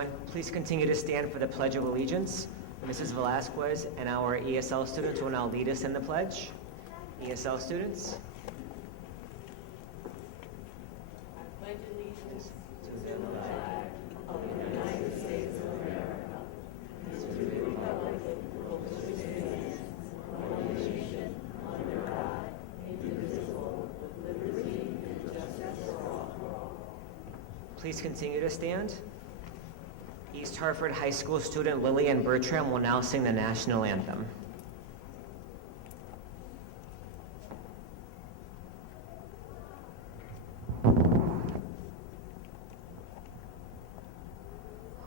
everyone. Please continue to stand for the Pledge of Allegiance. Mrs. Velasquez and our ESL students will now lead us in the pledge. ESL students. I pledge allegiance to the flag of the United States of America and to the republic for which it stands, one nation, under God, indivisible, with liberty and justice for all. Please continue to stand. East Hartford High School student Lillian Bertram will now sing the national anthem.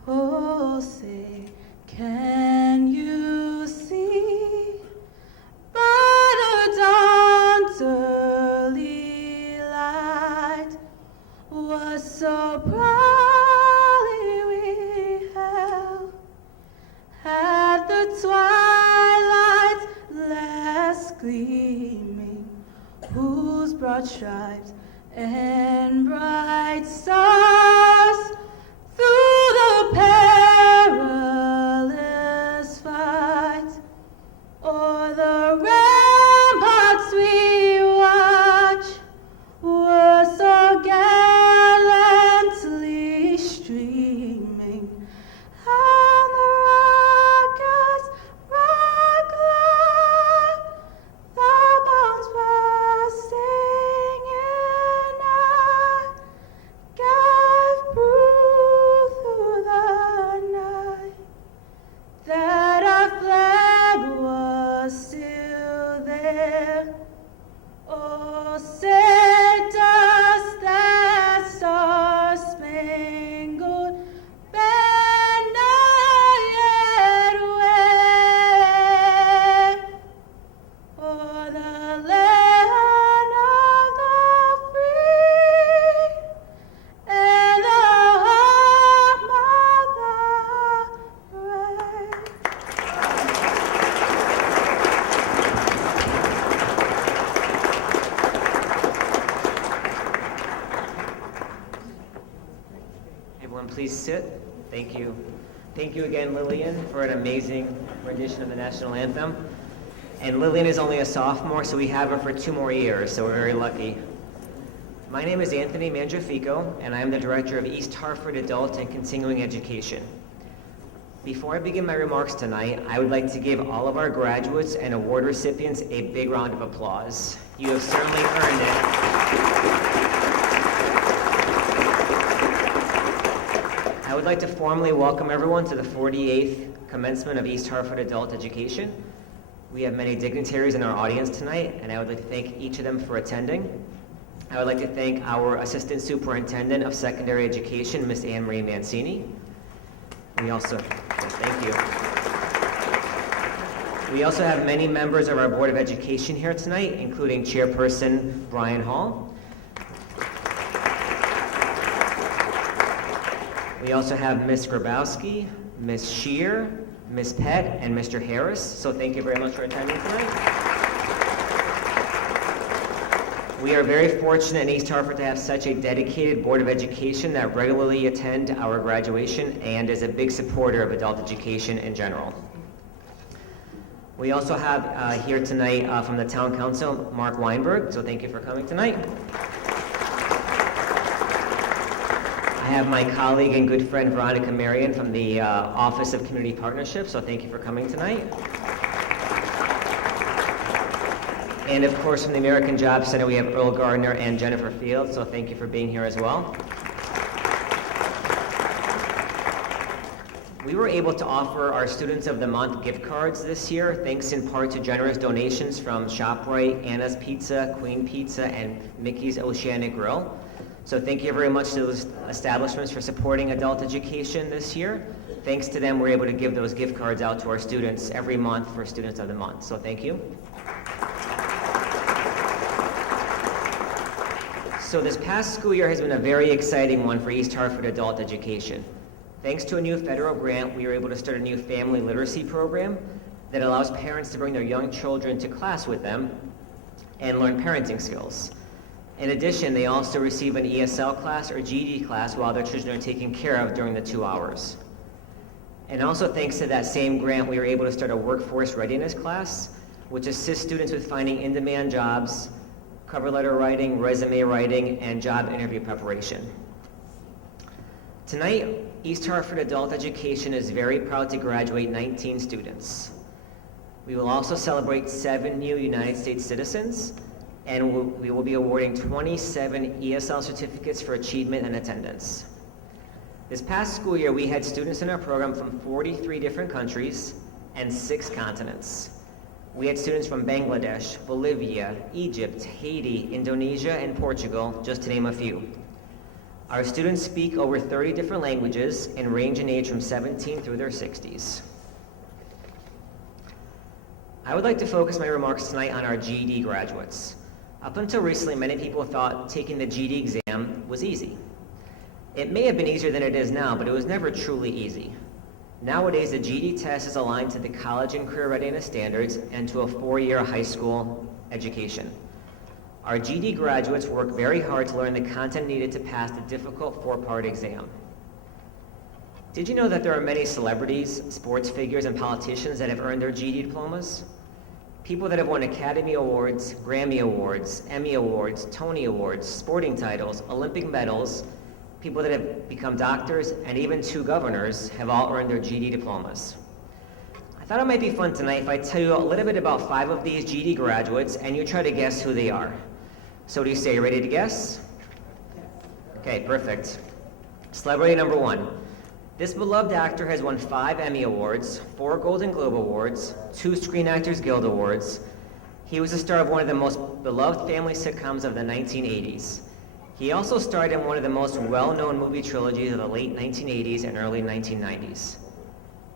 Oh, say, can you see by the dawn's early light what so proudly we hailed at the twilight's last gleaming, whose broad stripes and bright stars through the perilous fight, o'er the ramparts we watch, were so gallantly streaming, and the rockets right glad, the bombs bursting in air, gave proof through the night that our flag was still there. Oh, say does that star-spangled banner yet wave o'er the land of the free and the home of the brave? Everyone please sit. Thank you. Thank you again, Lillian, for an amazing rendition of the national anthem. And Lillian is only a sophomore, so we have her for 2 more years, so we're very lucky. My name is Anthony Mangiafico, and I am the Director of East Hartford Adult and Continuing Education. Before I begin my remarks tonight, I would like to give all of our graduates and award recipients a big round of applause. You have certainly earned it. I would like to formally welcome everyone to the 48th commencement of East Hartford Adult Education. We have many dignitaries in our audience tonight, and I would like to thank each of them for attending. I would like to thank our Assistant Superintendent of Secondary Education, Ms. Anne Marie Mancini. Thank you. We also have many members of our Board of Education here tonight, including Chairperson Brian Hall. We also have Ms. Grabowski, Ms. Shear, Ms. Pett, and Mr. Harris. So thank you very much for attending tonight. We are very fortunate in East Hartford to have such a dedicated Board of Education that regularly attend our graduation and is a big supporter of adult education in general. We also have here tonight from the Town Council, Mark Weinberg. So thank you for coming tonight. I have my colleague and good friend Veronica Marion from the Office of Community Partnerships, so thank you for coming tonight. And of course from the American Job Center we have Earl Gardner and Jennifer Fields, so thank you for being here as well. We were able to offer our Students of the Month gift cards this year, thanks in part to generous donations from ShopRite, Anna's Pizza, Queen Pizza, and Mickey's Oceanic Grill. So thank you very much to those establishments for supporting adult education this year. Thanks to them, we're able to give those gift cards out to our students every month for Students of the Month. So thank you. So this past school year has been a very exciting one for East Hartford Adult Education. Thanks to a new federal grant, we were able to start a new family literacy program that allows parents to bring their young children to class with them and learn parenting skills. In addition, they also receive an ESL class or GED class while their children are taken care of during the 2 hours. And also thanks to that same grant, we were able to start a workforce readiness class, which assists students with finding in-demand jobs, cover letter writing, resume writing, and job interview preparation. Tonight, East Hartford Adult Education is very proud to graduate 19 students. We will also celebrate 7 new United States citizens, and we will be awarding 27 ESL certificates for achievement and attendance. This past school year, we had students in our program from 43 different countries and 6 continents. We had students from Bangladesh, Bolivia, Egypt, Haiti, Indonesia, and Portugal, just to name a few. Our students speak over 30 different languages and range in age from 17 through their 60s. I would like to focus my remarks tonight on our GED graduates. Up until recently, many people thought taking the GED exam was easy. It may have been easier than it is now, but it was never truly easy. Nowadays, the GED test is aligned to the college and career readiness standards and to a 4-year high school education. Our GED graduates work very hard to learn the content needed to pass the difficult 4-part exam. Did you know that there are many celebrities, sports figures, and politicians that have earned their GED diplomas? People that have won Academy Awards, Grammy Awards, Emmy Awards, Tony Awards, sporting titles, Olympic medals, people that have become doctors, and even 2 governors have all earned their GED diplomas. I thought it might be fun tonight if I tell you a little bit about 5 of these GED graduates and you try to guess who they are. So what do you say, you ready to guess? Okay, perfect. Celebrity number 1. This beloved actor has won 5 Emmy Awards, 4 Golden Globe Awards, 2 Screen Actors Guild Awards. He was the star of one of the most beloved family sitcoms of the 1980s. He also starred in one of the most well-known movie trilogies of the late 1980s and early 1990s.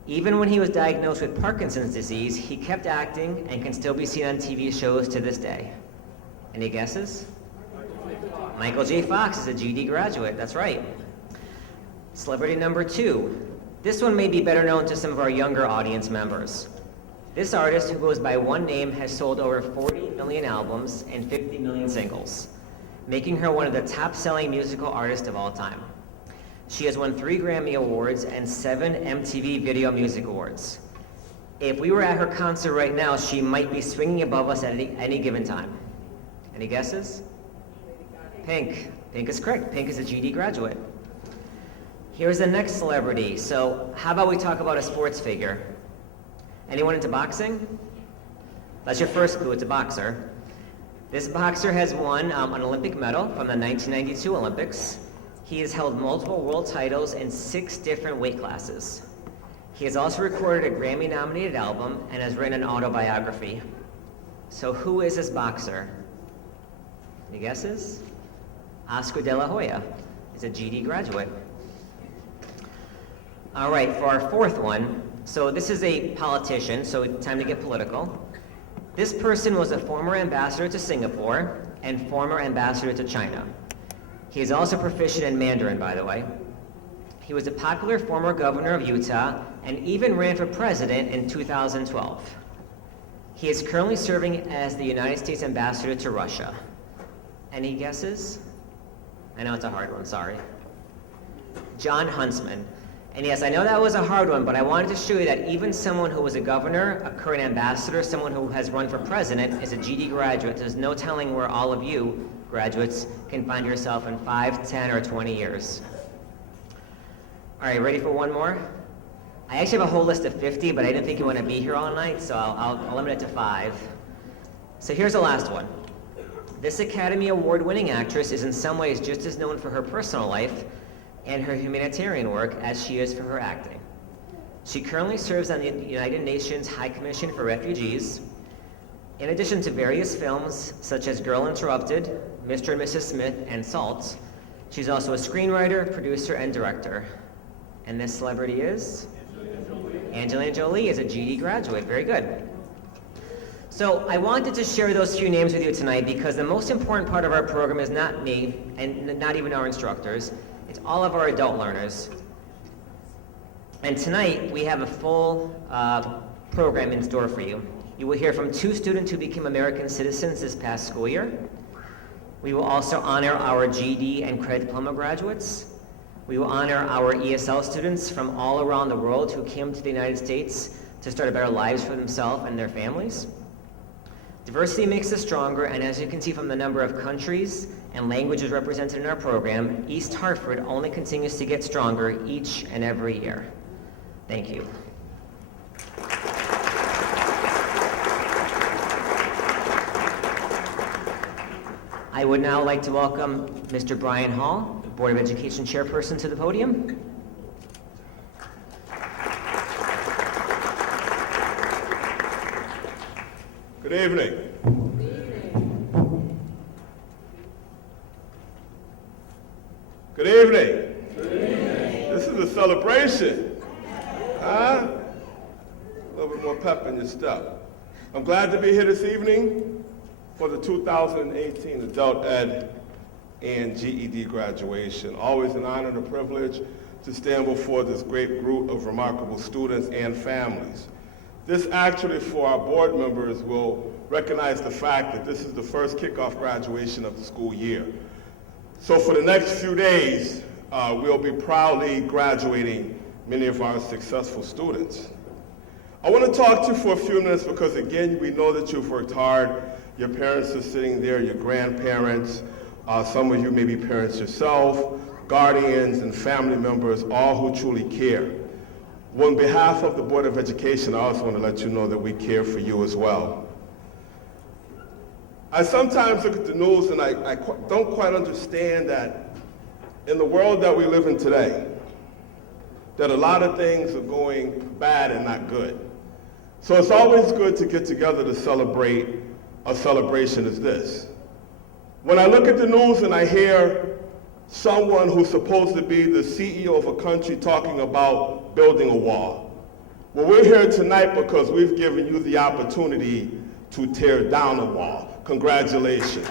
Even when he was diagnosed with Parkinson's disease, he kept acting and can still be seen on TV shows to this day. Any guesses? Michael J. Fox is a GED graduate, that's right. Celebrity number 2. This one may be better known to some of our younger audience members. This artist, who goes by one name, has sold over 40 million albums and 50 million singles, making her one of the top-selling musical artists of all time. She has won 3 Grammy Awards and 7 MTV Video Music Awards. If we were at her concert right now, she might be swinging above us at any given time. Any guesses? Pink. Pink is correct. Pink is a GED graduate. Here's the next celebrity. So how about we talk about a sports figure? Anyone into boxing? That's your first clue. It's a boxer. This boxer has won an Olympic medal from the 1992 Olympics. He has held multiple world titles in 6 different weight classes. He has also recorded a Grammy-nominated album and has written an autobiography. So who is this boxer? Any guesses? Oscar De La Hoya is a GED graduate. All right, for our 4th one, so this is a politician, so time to get political. This person was a former ambassador to Singapore and former ambassador to China. He is also proficient in Mandarin, by the way. He was a popular former governor of Utah and even ran for president in 2012. He is currently serving as the United States ambassador to Russia. Any guesses? I know it's a hard one, sorry. John Huntsman. And yes, I know that was a hard one, but I wanted to show you that even someone who was a governor, a current ambassador, someone who has run for president is a GED graduate. There's no telling where all of you graduates can find yourself in 5, 10, or 20 years. All right, ready for one more? I actually have a whole list of 50, but I didn't think you want to be here all night, so I'll limit it to 5. So here's the last one. This Academy Award-winning actress is in some ways just as known for her personal life and her humanitarian work as she is for her acting. She currently serves on the United Nations High Commission for Refugees. In addition to various films such as Girl Interrupted, Mr. and Mrs. Smith, and Salt, she's also a screenwriter, producer, and director. And this celebrity is? Angelina Jolie is a GED graduate. Very good. So I wanted to share those few names with you tonight because the most important part of our program is not me and not even our instructors. It's all of our adult learners. And tonight we have a full program in store for you. You will hear from 2 students who became American citizens this past school year. We will also honor our GED and credit diploma graduates. We will honor our ESL students from all around the world who came to the United States to start a better lives for themselves and their families. Diversity makes us stronger, and as you can see from the number of countries and languages represented in our program, East Hartford only continues to get stronger each and every year. Thank you. I would now like to welcome Mr. Brian Hall, the Board of Education Chairperson, to the podium. Good evening. Good evening. This is a celebration. Huh? A little bit more pep in your step. I'm glad to be here this evening for the 2018 Adult Ed and GED graduation. Always an honor and a privilege to stand before this great group of remarkable students and families. This actually, for our board members, will recognize the fact that this is the first kickoff graduation of the school year. So for the next few days, we'll be proudly graduating many of our successful students. I want to talk to you for a few minutes because, again, we know that you've worked hard. Your parents are sitting there, your grandparents, some of you may be parents yourself, guardians and family members, all who truly care. On behalf of the Board of Education, I also want to let you know that we care for you as well. I sometimes look at the news and I don't quite understand that in the world that we live in today, that a lot of things are going bad and not good. So it's always good to get together to celebrate a celebration as this. When I look at the news and I hear someone who's supposed to be the CEO of a country talking about building a wall. Well, we're here tonight because we've given you the opportunity to tear down a wall. Congratulations.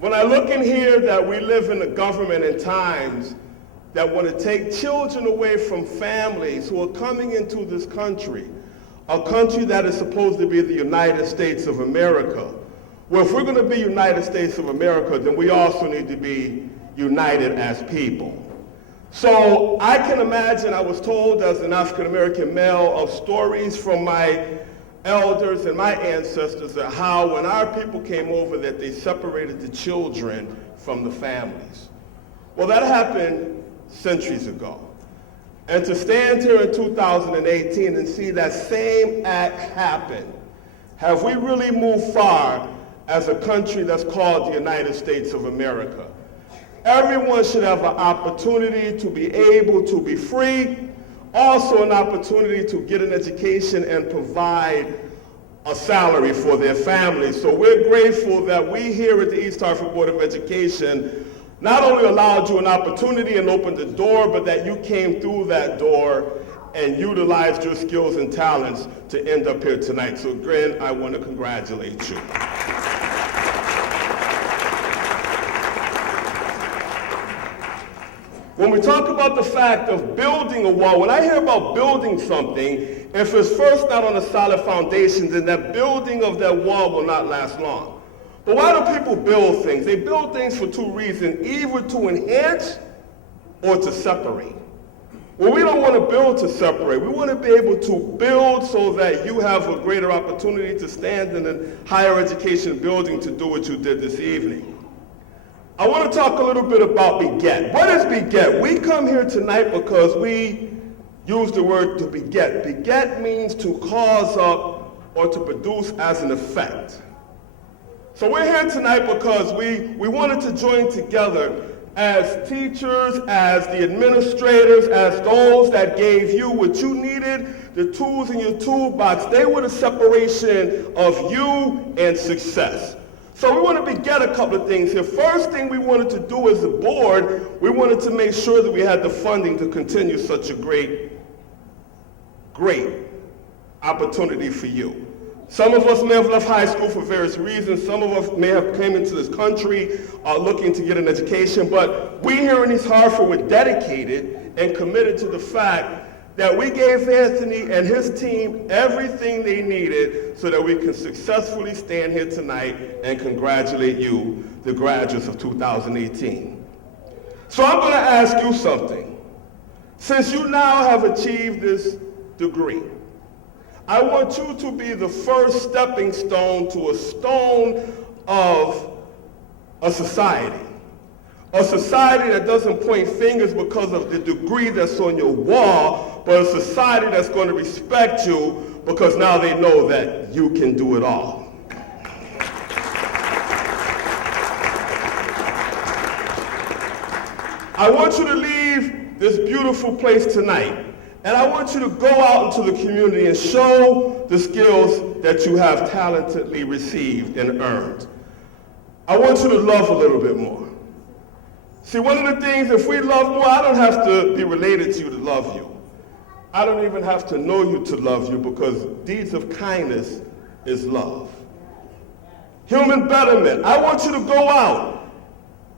When I look in here that we live in a government in times that want to take children away from families who are coming into this country, a country that is supposed to be the United States of America. Well, if we're going to be United States of America, then we also need to be united as people. So I can imagine, I was told as an African-American male of stories from my elders and my ancestors of how when our people came over that they separated the children from the families. Well, that happened centuries ago. And to stand here in 2018 and see that same act happen, have we really moved far as a country that's called the United States of America? Everyone should have an opportunity to be able to be free, also an opportunity to get an education and provide a salary for their families. So we're grateful that we here at the East Hartford Board of Education not only allowed you an opportunity and opened the door, but that you came through that door and utilized your skills and talents to end up here tonight. So again, I want to congratulate you. When we talk about the fact of building a wall, when I hear about building something, if it's first not on a solid foundation, then that building of that wall will not last long. But why do people build things? They build things for two reasons, either to enhance or to separate. Well, we don't want to build to separate. We want to be able to build so that you have a greater opportunity to stand in a higher education building to do what you did this evening. I want to talk a little bit about beget. What is beget? We come here tonight because we use the word to beget. Beget means to cause up or to produce as an effect. So we're here tonight because we wanted to join together as teachers, as the administrators, as those that gave you what you needed, the tools in your toolbox. They were the separation of you and success. So we want to beget a couple of things here. First thing we wanted to do as a board, we wanted to make sure that we had the funding to continue such a great opportunity for you. Some of us may have left high school for various reasons. Some of us may have came into this country looking to get an education. But we here in East Hartford were dedicated and committed to the fact that we gave Anthony and his team everything they needed so that we can successfully stand here tonight and congratulate you, the graduates of 2018. So I'm going to ask you something. Since you now have achieved this degree, I want you to be the first stepping stone to a stone of a society. A society that doesn't point fingers because of the degree that's on your wall, but a society that's going to respect you because now they know that you can do it all. I want you to leave this beautiful place tonight, and I want you to go out into the community and show the skills that you have talentedly received and earned. I want you to love a little bit more. See, one of the things, if we love more, I don't have to be related to you to love you. I don't even have to know you to love you, because deeds of kindness is love. Human betterment. I want you to go out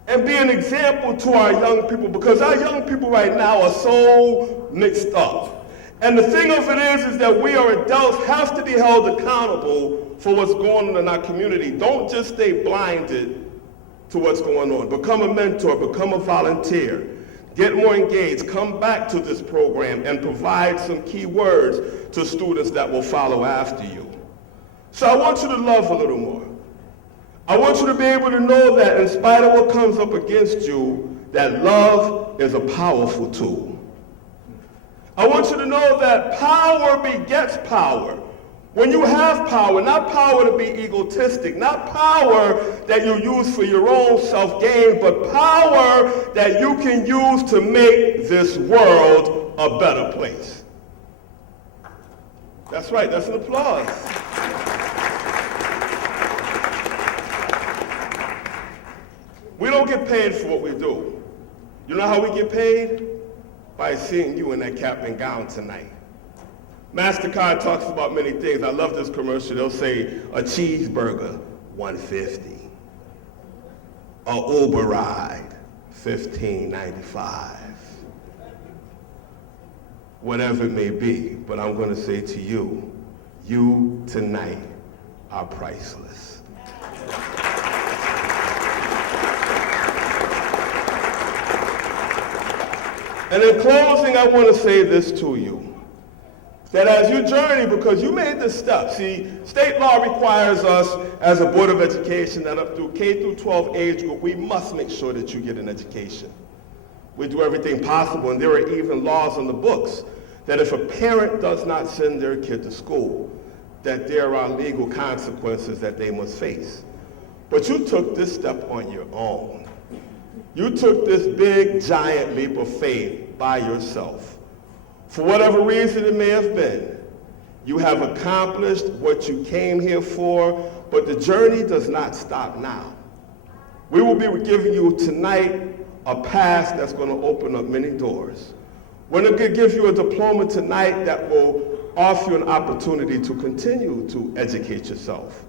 and be an example to our young people, because our young people right now are so mixed up. And the thing of it is that we are adults have to be held accountable for what's going on in our community. Don't just stay blinded to what's going on. Become a mentor, become a volunteer, get more engaged, come back to this program and provide some key words to students that will follow after you. So I want you to love a little more. I want you to be able to know that in spite of what comes up against you, that love is a powerful tool. I want you to know that power begets power. When you have power, not power to be egotistic, not power that you use for your own self-gain, but power that you can use to make this world a better place. That's right, that's an applause. We don't get paid for what we do. You know how we get paid? By seeing you in that cap and gown tonight. MasterCard talks about many things. I love this commercial. They'll say a cheeseburger, $1.50. A Uber ride, $15.95. Whatever it may be, but I'm going to say to you, you tonight are priceless. And in closing, I want to say this to you. That as you journey, because you made this step. See, state law requires us as a Board of Education that up through K through 12 age group, we must make sure that you get an education. We do everything possible, and there are even laws on the books that if a parent does not send their kid to school, that there are legal consequences that they must face. But you took this step on your own. You took this big, giant leap of faith by yourself. For whatever reason it may have been, you have accomplished what you came here for, but the journey does not stop now. We will be giving you tonight a pass that's going to open up many doors. We're going to give you a diploma tonight that will offer you an opportunity to continue to educate yourself,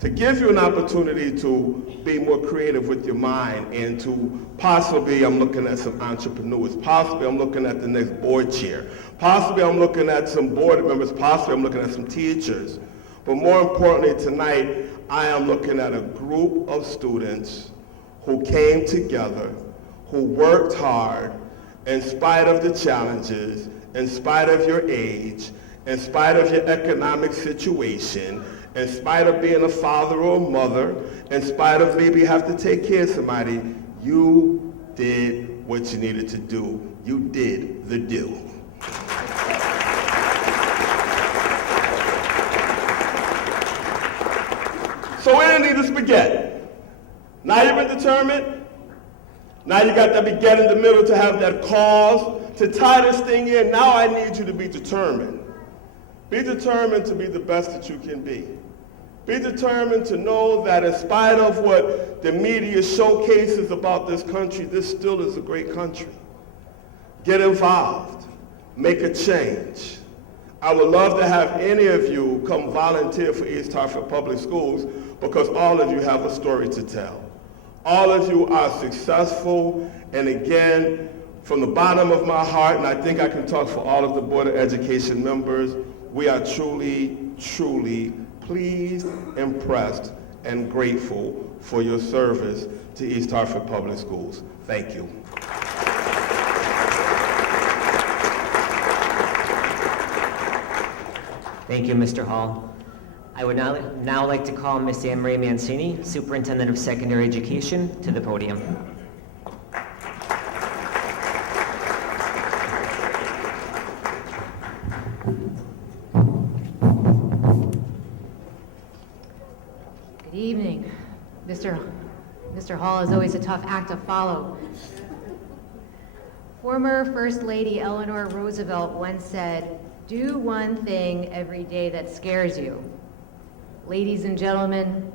to give you an opportunity to be more creative with your mind, and to possibly, I'm looking at some entrepreneurs, possibly I'm looking at the next board chair, possibly I'm looking at some board members, possibly I'm looking at some teachers. But more importantly tonight, I am looking at a group of students who came together, who worked hard in spite of the challenges, in spite of your age, in spite of your economic situation, in spite of being a father or a mother, in spite of maybe have to take care of somebody, you did what you needed to do. You did the do. So we didn't need the spaghetti. Now you've been determined. Now you got that baguette in the middle to have that cause to tie this thing in. Now I need you to be determined. Be determined to be the best that you can be. Be determined to know that in spite of what the media showcases about this country, this still is a great country. Get involved. Make a change. I would love to have any of you come volunteer for East Hartford Public Schools, because all of you have a story to tell. All of you are successful, and again, From the bottom of my heart, and I think I can talk for all of the Board of Education members, we are truly, truly pleased, impressed, and grateful for your service to East Hartford Public Schools. Thank you. Thank you, Mr. Hall. I would now like to call Ms. Anne Marie Mancini, Superintendent of Secondary Education, to the podium. Good evening. Mr. Hall is always a tough act to follow. Former First Lady Eleanor Roosevelt once said, "Do one thing every day that scares you." Ladies and gentlemen,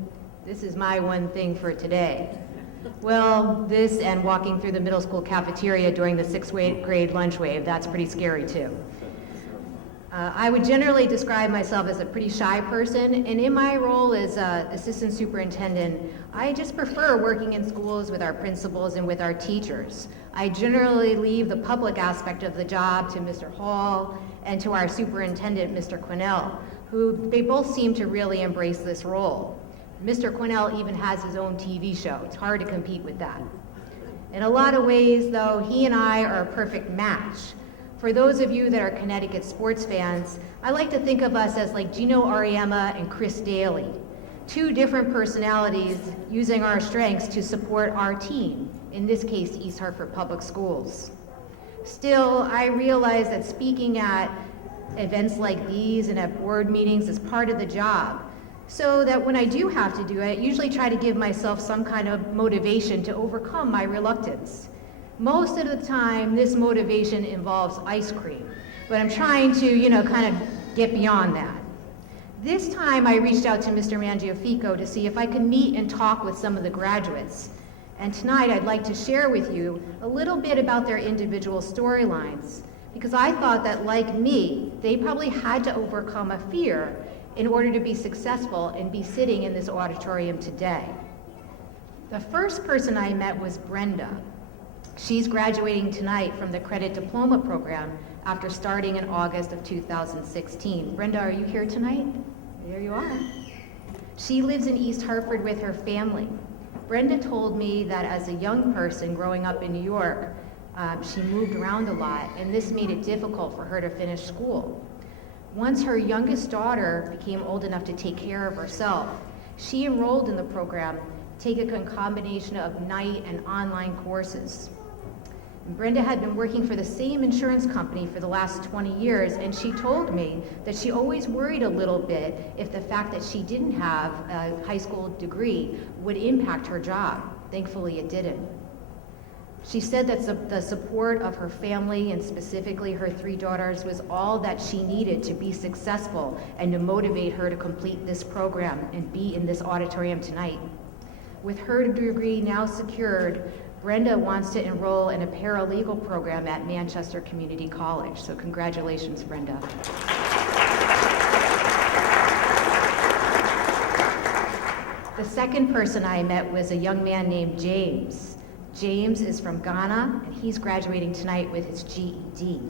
this is my one thing for today. Well, this and walking through the middle school cafeteria during the 6th grade lunch wave, that's pretty scary too. I would generally describe myself as a pretty shy person, and in my role as assistant superintendent, I just prefer working in schools with our principals and with our teachers. I generally leave the public aspect of the job to Mr. Hall and to our superintendent, Mr. Quinnell, who they both seem to really embrace this role. Mr. Quinnell even has his own TV show. It's hard to compete with that. In a lot of ways, though, he and I are a perfect match. For those of you that are Connecticut sports fans, I like to think of us as like Gino Auriemma and Chris Daly, two different personalities using our strengths to support our team, in this case, East Hartford Public Schools. Still, I realize that speaking at events like these and at board meetings is part of the job, so that when I do have to do it, I usually try to give myself some kind of motivation to overcome my reluctance. Most of the time, this motivation involves ice cream, but I'm trying to, kind of get beyond that. This time, I reached out to Mr. Mangiafico to see if I could meet and talk with some of the graduates. And tonight, I'd like to share with you a little bit about their individual storylines, because I thought that, like me, they probably had to overcome a fear in order to be successful and be sitting in this auditorium today. The first person I met was Brenda. She's graduating tonight from the Credit Diploma Program after starting in August of 2016. Brenda, are you here tonight? There you are. She lives in East Hartford with her family. Brenda told me that as a young person growing up in New York, she moved around a lot, and this made it difficult for her to finish school. Once her youngest daughter became old enough to take care of herself, she enrolled in the program, taking a combination of night and online courses. Brenda had been working for the same insurance company for the last 20 years, and she told me that she always worried a little bit if the fact that she didn't have a high school degree would impact her job. Thankfully, it didn't. She said that the support of her family, and specifically her 3 daughters, was all that she needed to be successful and to motivate her to complete this program and be in this auditorium tonight. With her degree now secured, Brenda wants to enroll in a paralegal program at Manchester Community College. So congratulations, Brenda. The second person I met was a young man named James. James is from Ghana, and he's graduating tonight with his GED.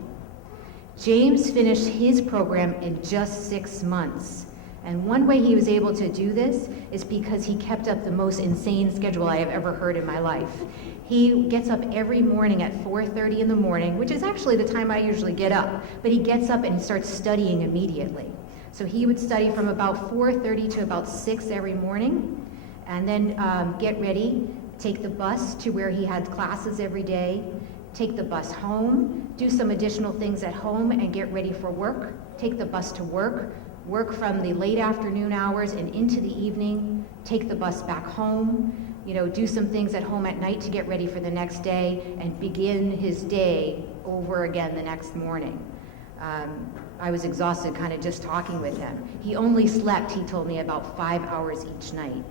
James finished his program in just 6 months. And one way he was able to do this is because he kept up the most insane schedule I have ever heard in my life. He gets up every morning at 4:30 in the morning, which is actually the time I usually get up, but he gets up and he starts studying immediately. So he would study from about 4:30 to about 6 every morning, and then get ready, take the bus to where he had classes every day, take the bus home, do some additional things at home and get ready for work, take the bus to work from the late afternoon hours and into the evening, take the bus back home, do some things at home at night to get ready for the next day, and begin his day over again the next morning. I was exhausted kind of just talking with him. He only slept, he told me, about 5 hours each night.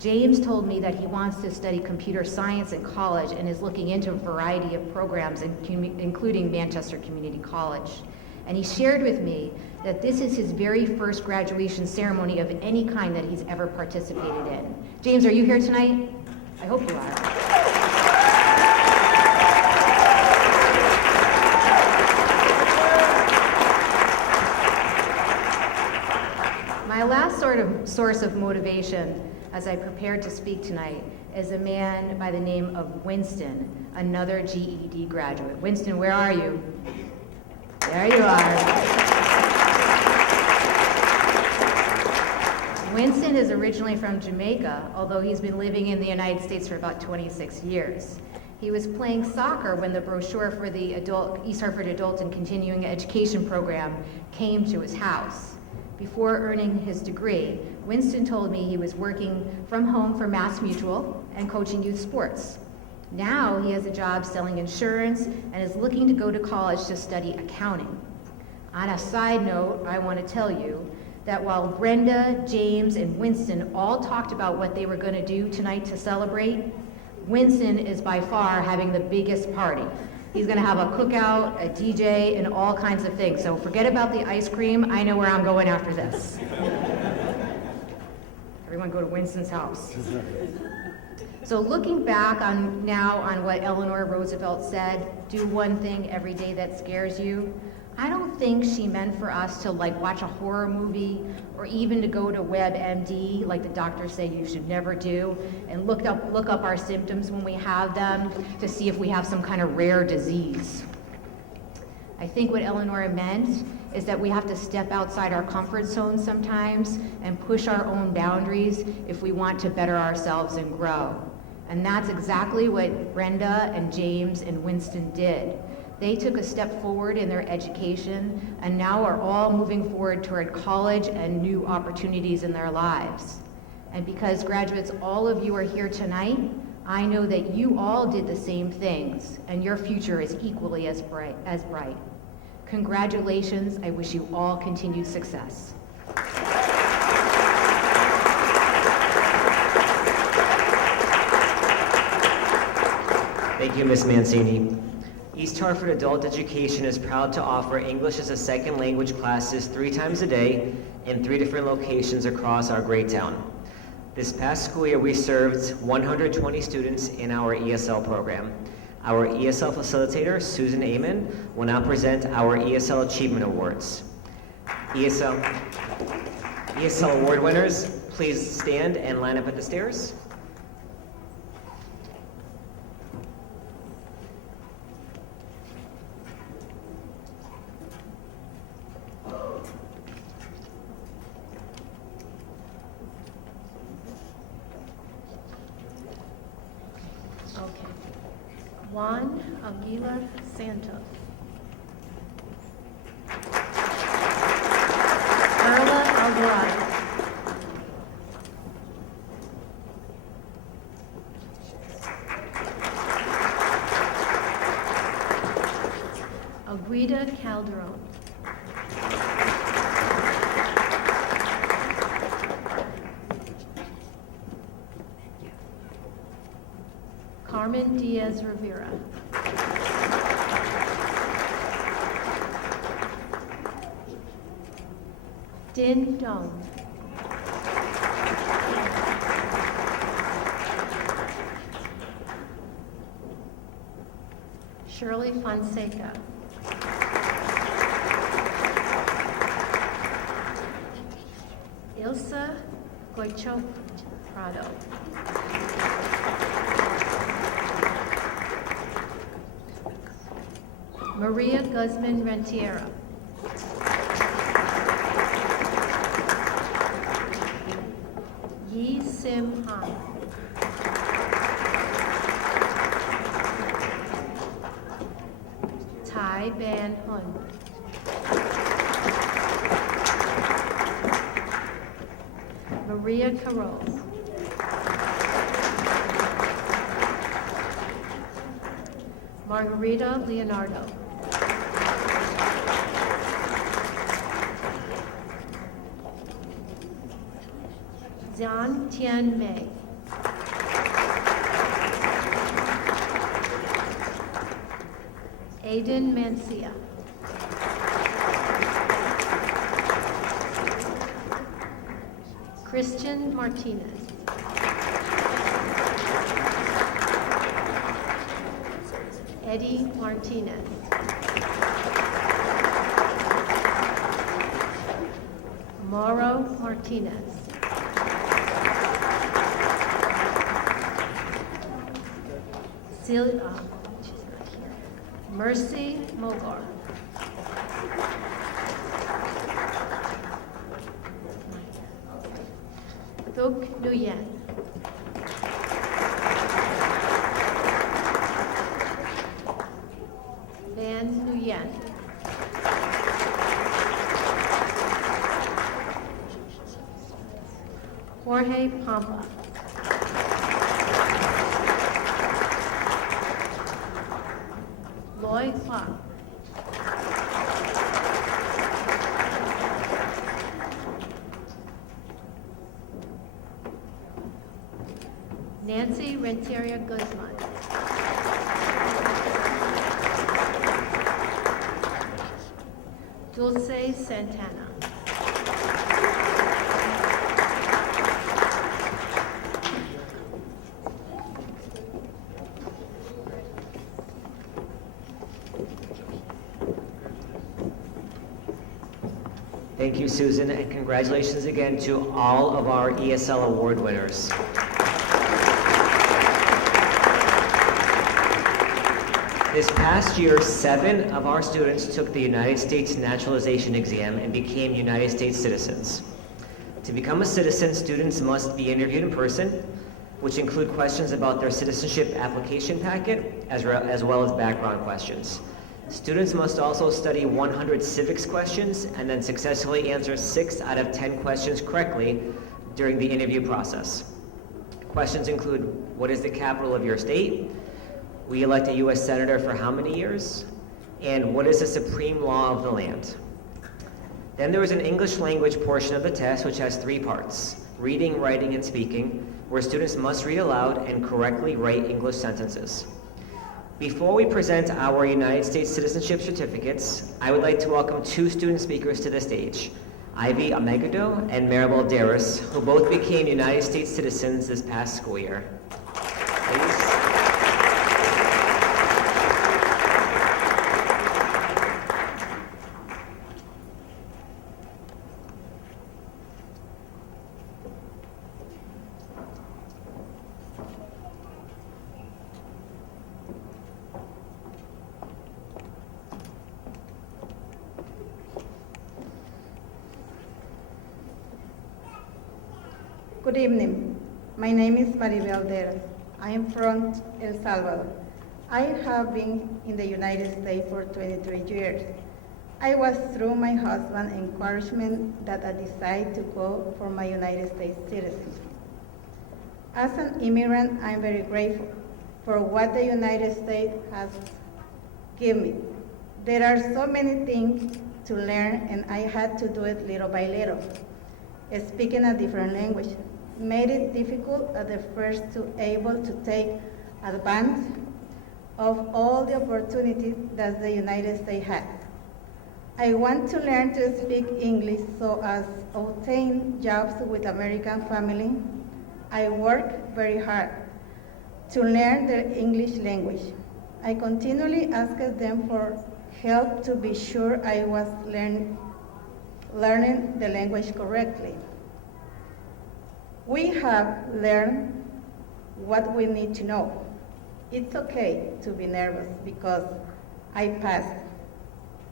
James told me that he wants to study computer science in college and is looking into a variety of programs, including Manchester Community College. And he shared with me that this is his very first graduation ceremony of any kind that he's ever participated in. James, are you here tonight? I hope you are. source of motivation as I prepared to speak tonight is a man by the name of Winston, another GED graduate. Winston, where are you? There you are. Winston is originally from Jamaica, although he's been living in the United States for about 26 years. He was playing soccer when the brochure for the East Hartford Adult and Continuing Education program came to his house. Before earning his degree, Winston told me he was working from home for Mass Mutual and coaching youth sports. Now he has a job selling insurance and is looking to go to college to study accounting. On a side note, I want to tell you that while Brenda, James, and Winston all talked about what they were going to do tonight to celebrate, Winston is by far having the biggest party. He's going to have a cookout, a DJ, and all kinds of things. So forget about the ice cream. I know where I'm going after this. Everyone go to Winston's house. So looking back on what Eleanor Roosevelt said, do one thing every day that scares you, I don't think she meant for us to watch a horror movie or even to go to WebMD, like the doctors say you should never do, and look up our symptoms when we have them to see if we have some kind of rare disease. I think what Eleanor meant is that we have to step outside our comfort zone sometimes and push our own boundaries if we want to better ourselves and grow. And that's exactly what Brenda and James and Winston did. They took a step forward in their education and now are all moving forward toward college and new opportunities in their lives. And because graduates, all of you are here tonight, I know that you all did the same things and your future is equally as bright. Congratulations, I wish you all continued success. Thank you, Ms. Mancini. East Hartford Adult Education is proud to offer English as a second language classes 3 times a day in 3 different locations across our great town. This past school year, we served 120 students in our ESL program. Our ESL facilitator, Susan Amon, will now present our ESL Achievement Awards. ESL award winners, please stand and line up at the stairs. Juan Aguilar Santos. Carla Alvarado. Aguida Calderon. Carmen Diaz Rivera. Din Dong. Shirley Fonseca. Ilsa Goichop Prado. Maria Guzman Rentiera. Yi Sim Han. Tai Ban Hun. Maria Carol. Margarita Leonardo. Jian Tian Mei. Aiden Mancia. Christian Martinez. Eddie Martinez. Mauro Martinez. She's not here. Mercy Mogar. Thuk Nguyen. Van Nguyen. Jorge Pampa. Lloyd Clark. Nancy Renteria Guzman. Dulce Santana. Thank you, Susan, and congratulations again to all of our ESL award winners. This past year, 7 of our students took the United States naturalization exam and became United States citizens. To become a citizen, students must be interviewed in person, which include questions about their citizenship application packet, as well as background questions. Students must also study 100 civics questions and then successfully answer 6 out of 10 questions correctly during the interview process. Questions include, what is the capital of your state? We elect a U.S. Senator for how many years? And what is the supreme law of the land? Then there is an English language portion of the test, which has 3 parts: reading, writing, and speaking, where students must read aloud and correctly write English sentences. Before we present our United States citizenship certificates, I would like to welcome 2 student speakers to the stage, Ivy Amegado and Maribel Darris, who both became United States citizens this past school year. Please. Good evening. My name is Maribel Deras. I am from El Salvador. I have been in the United States for 23 years. I was through my husband's encouragement that I decided to go for my United States citizenship. As an immigrant, I'm very grateful for what the United States has given me. There are so many things to learn, and I had to do it little by little. Speaking a different language made it difficult at the first to able to take advantage of all the opportunities that the United States had. I want to learn to speak English so as obtain jobs with American family. I work very hard to learn their English language. I continually asked them for help to be sure I was learning the language correctly. We have learned what we need to know. It's okay to be nervous because I passed.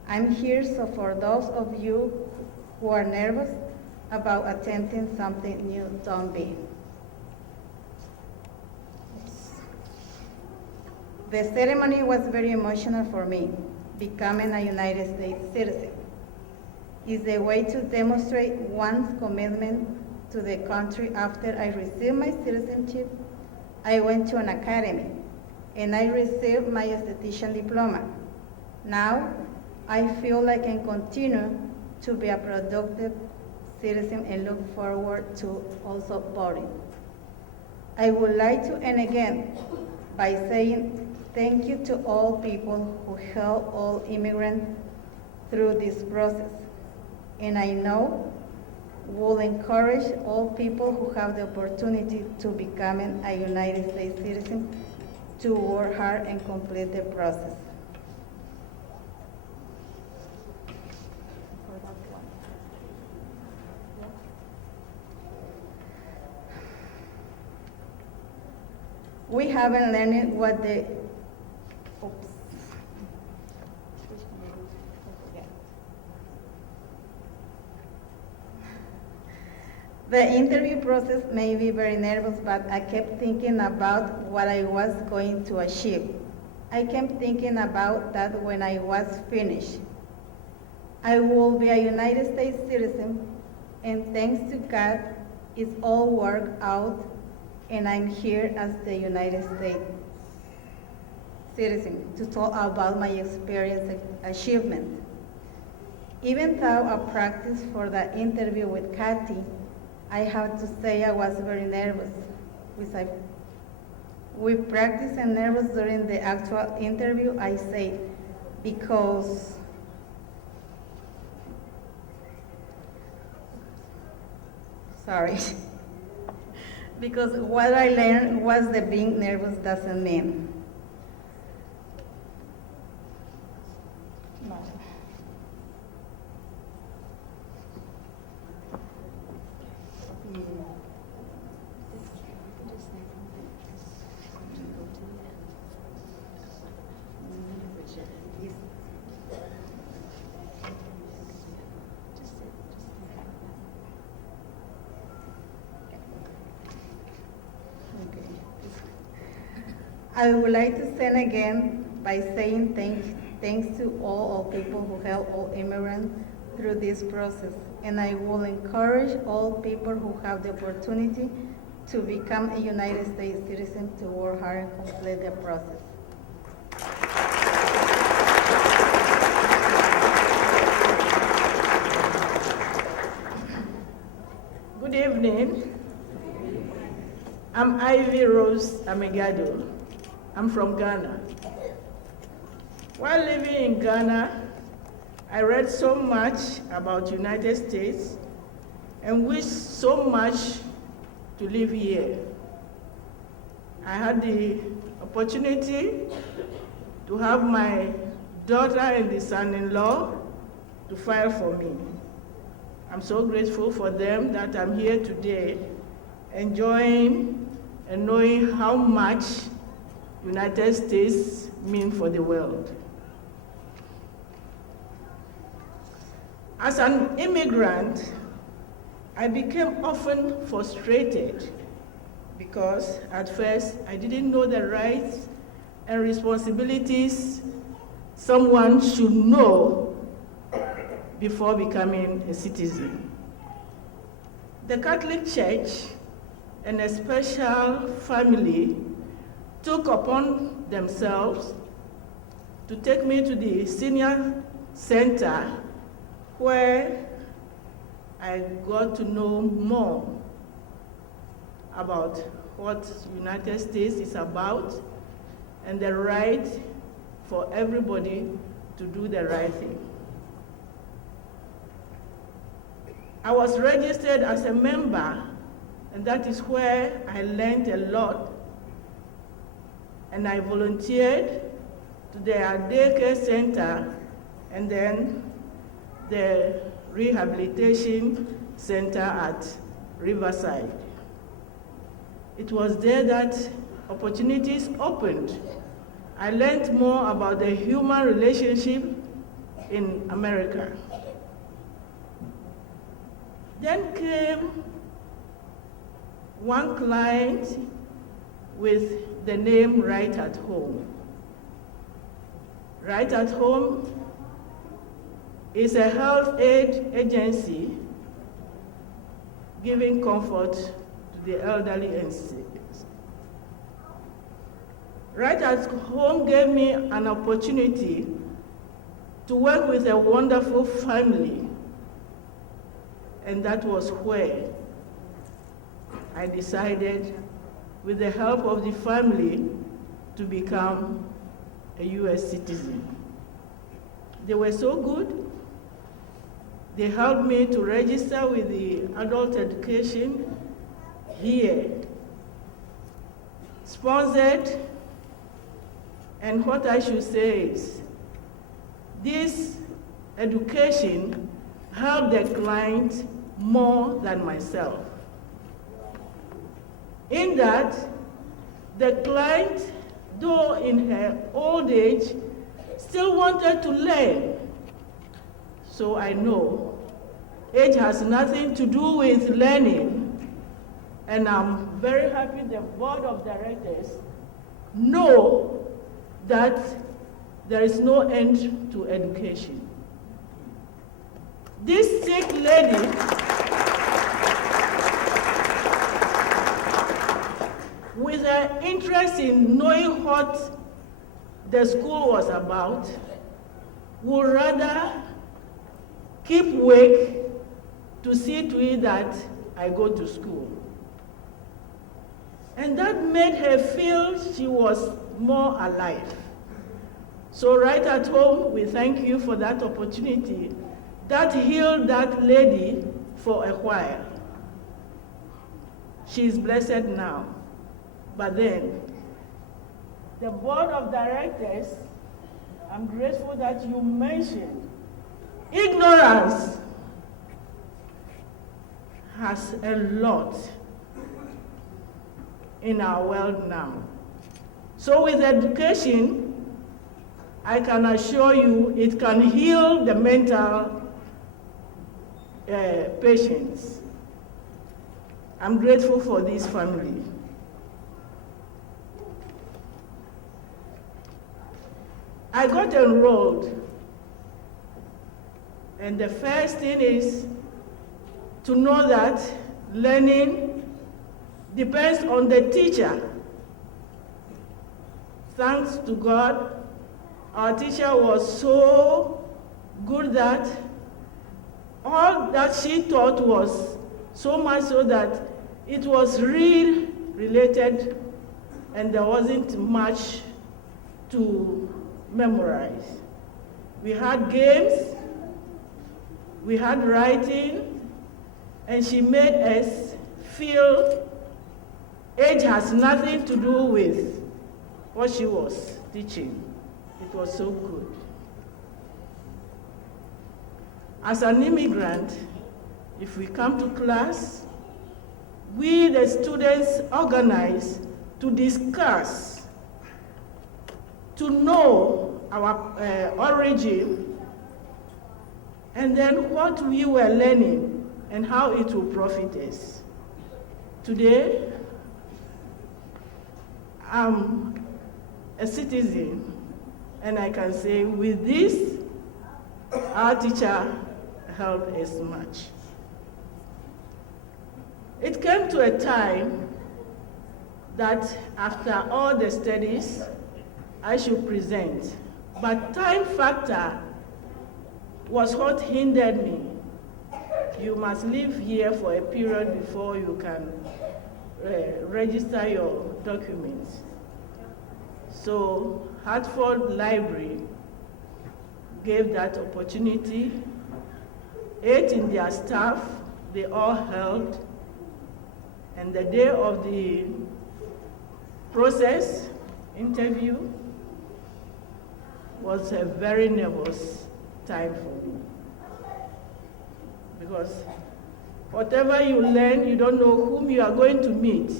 I'm here so for those of you who are nervous about attempting something new, don't be. The ceremony was very emotional for me, becoming a United States citizen. Is a way to demonstrate one's commitment to the country. After I received my citizenship, I went to an academy and I received my esthetician diploma. Now, I feel like I can continue to be a productive citizen and look forward to also voting. I would like to end again by saying thank you to all people who help all immigrants through this process. And I know will encourage all people who have the opportunity to become a United States citizen to work hard and complete the process. We haven't learned what the, oops. The interview process made me very nervous, but I kept thinking about what I was going to achieve. I kept thinking about that when I was finished. I will be a United States citizen, and thanks to God, it's all worked out, and I'm here as the United States citizen to talk about my experience and achievement. Even though I practiced for the interview with Kathy, I have to say I was very nervous. We practiced and nervous during the actual interview, I say, because sorry. Because what I learned was that being nervous doesn't mean. I would like to send again by saying thanks to all people who help all immigrants through this process. And I will encourage all people who have the opportunity to become a United States citizen to work hard and complete the process. Good evening. I'm Ivy Rose Amegado. I'm from Ghana. While living in Ghana, I read so much about United States and wish so much to live here. I had the opportunity to have my daughter and the son-in-law to file for me. I'm so grateful for them that I'm here today, enjoying and knowing how much United States mean for the world. As an immigrant, I became often frustrated because at first I didn't know the rights and responsibilities someone should know before becoming a citizen. The Catholic Church and a special family took upon themselves to take me to the senior center where I got to know more about what United States is about and the right for everybody to do the right thing. I was registered as a member, and that is where I learned a lot. And I volunteered to their daycare center and then the rehabilitation center at Riverside. It was there that opportunities opened. I learned more about the human relationship in America. Then came one client with the name Right at Home. Right at Home is a health aid agency giving comfort to the elderly and sick. Right at Home gave me an opportunity to work with a wonderful family, and that was where I decided, with the help of the family, to become a US citizen. They were so good. They helped me to register with the adult education here, sponsored, and what I should say is, this education helped the client more than myself. In that, The client, though in her old age, still wanted to learn. So I know age has nothing to do with learning, and I'm very happy the board of directors know that there is no end to education. This sick lady with her interest in knowing what the school was about, would rather keep awake to see to it that I go to school. And that made her feel she was more alive. So right at home, we thank you for that opportunity. That healed that lady for a while. She is blessed now. But then, the board of directors, I'm grateful that you mentioned ignorance has a lot in our world now. So with education, I can assure you it can heal the mental patients. I'm grateful for this family. I got enrolled, and the first thing is to know that learning depends on the teacher. Thanks to God, our teacher was so good that all that she taught was so much so that it was real related and there wasn't much to memorize. We had games, we had writing, and she made us feel age has nothing to do with what she was teaching. It was so good. As an immigrant, if we come to class, we, the students, organize to discuss, to know our origin, and then what we were learning and how it will profit us. Today, I'm a citizen, and I can say with this, our teacher helped us much. It came to a time that after all the studies, I should present. But time factor was what hindered me. You must live here for a period before you can register your documents. So Hartford Library gave that opportunity. 8 in their staff, they all held. And the day of the process, interview, was a very nervous time for me. Because whatever you learn, you don't know whom you are going to meet.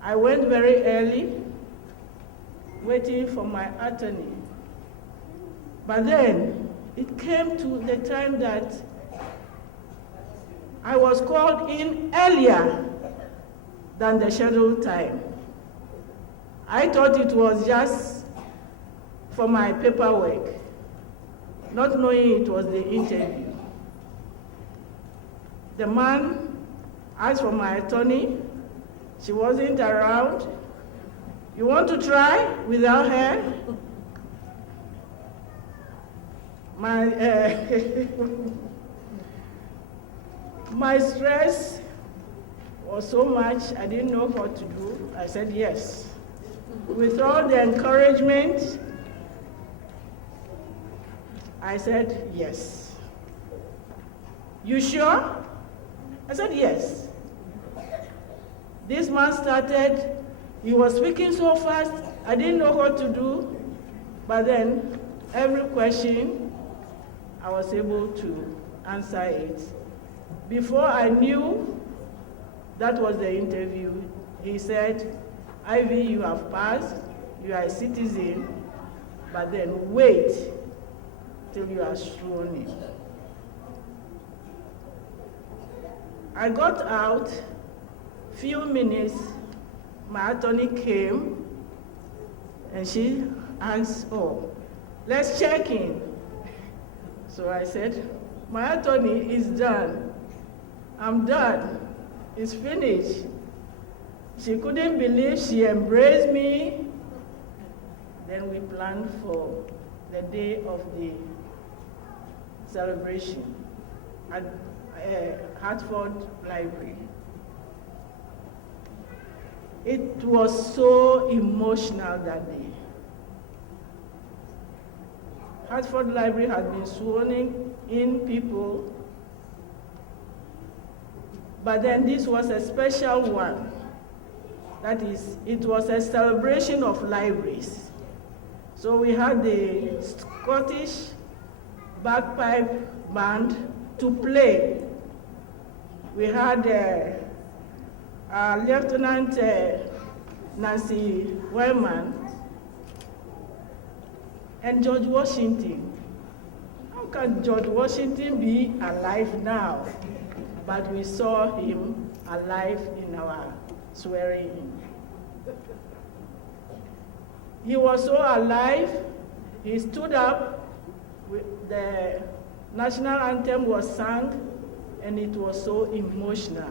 I went very early, waiting for my attorney. But then, it came to the time that I was called in earlier than the scheduled time. I thought it was just for my paperwork, not knowing it was the interview. The man asked for my attorney. She wasn't around. You want to try without her? My stress was so much, I didn't know what to do. I said yes. With all the encouragement, I said yes. You sure? I said yes. This man started, he was speaking so fast, I didn't know what to do, but then every question, I was able to answer it. Before I knew that was the interview, he said, Ivy, you have passed, you are a citizen, but then wait till you are sworn in. I got out, few minutes, my attorney came, and she asked, oh, let's check in. So I said, my attorney is done. I'm done. It's finished. She couldn't believe, she embraced me. Then we planned for the day of the celebration at Hartford Library. It was so emotional that day. Hartford Library had been sworn in people, but then this was a special one. That is, it was a celebration of libraries. So we had the Scottish bagpipe band to play. We had Lieutenant Nancy Wellman and George Washington. How can George Washington be alive now? But we saw him alive in our swearing in. He was so alive, he stood up, the national anthem was sung, and it was so emotional.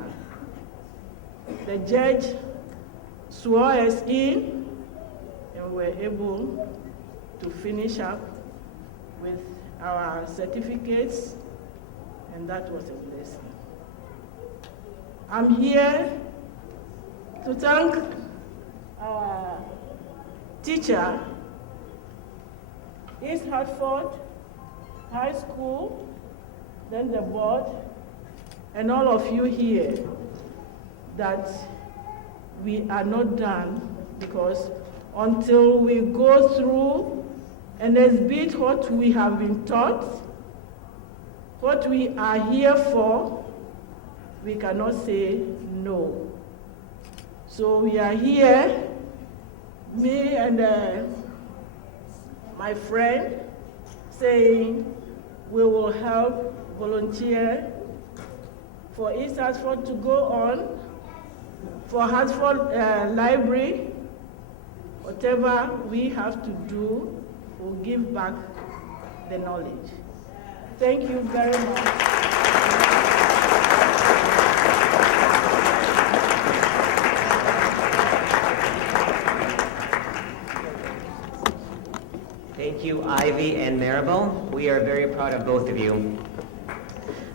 The judge swore us in, and we were able to finish up with our certificates, and that was a blessing. I'm here to thank our teacher, East Hartford High School, then the board, and all of you here, that we are not done, because until we go through and exhibit what we have been taught, what we are here for, we cannot say no. So we are here, me and my friend, saying we will help volunteer for East Hartford to go on, for Hartford Library, whatever we have to do, we'll give back the knowledge. Thank you very much. Thank you, Ivy and Maribel. We are very proud of both of you.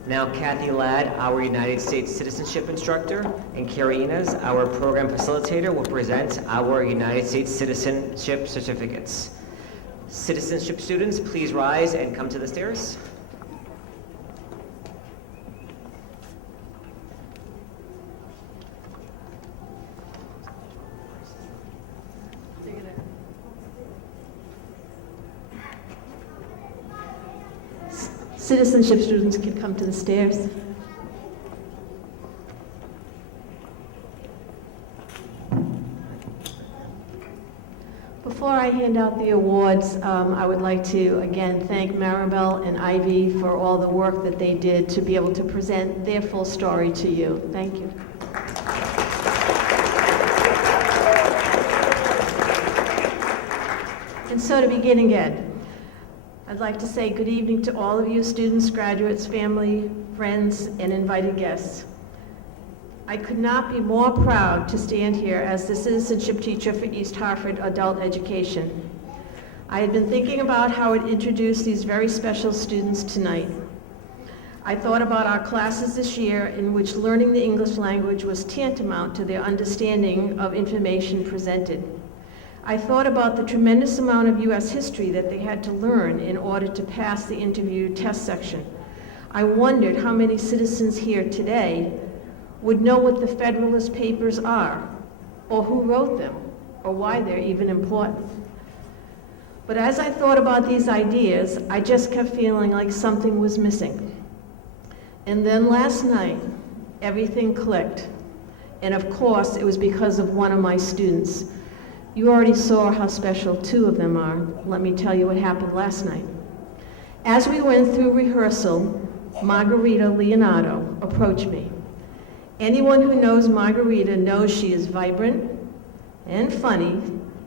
Now, Kathy Ladd, our United States citizenship instructor, and Carrie Inez, our program facilitator, will present our United States citizenship certificates. Citizenship students, please rise and come to the stairs. Citizenship students can come to the stairs. Before I hand out the awards, I would like to again thank Maribel and Ivy for all the work that they did to be able to present their full story to you. Thank you. And so to begin again, I'd like to say good evening to all of you students, graduates, family, friends, and invited guests. I could not be more proud to stand here as the citizenship teacher for East Hartford Adult Education. I had been thinking about how I'd introduce these very special students tonight. I thought about our classes this year in which learning the English language was tantamount to their understanding of information presented. I thought about the tremendous amount of U.S. history that they had to learn in order to pass the interview test section. I wondered how many citizens here today would know what the Federalist Papers are, or who wrote them, or why they're even important. But as I thought about these ideas, I just kept feeling like something was missing. And then last night, everything clicked. And of course, it was because of one of my students. You already saw how special two of them are. Let me tell you what happened last night. As we went through rehearsal, Margarita Leonardo approached me. Anyone who knows Margarita knows she is vibrant and funny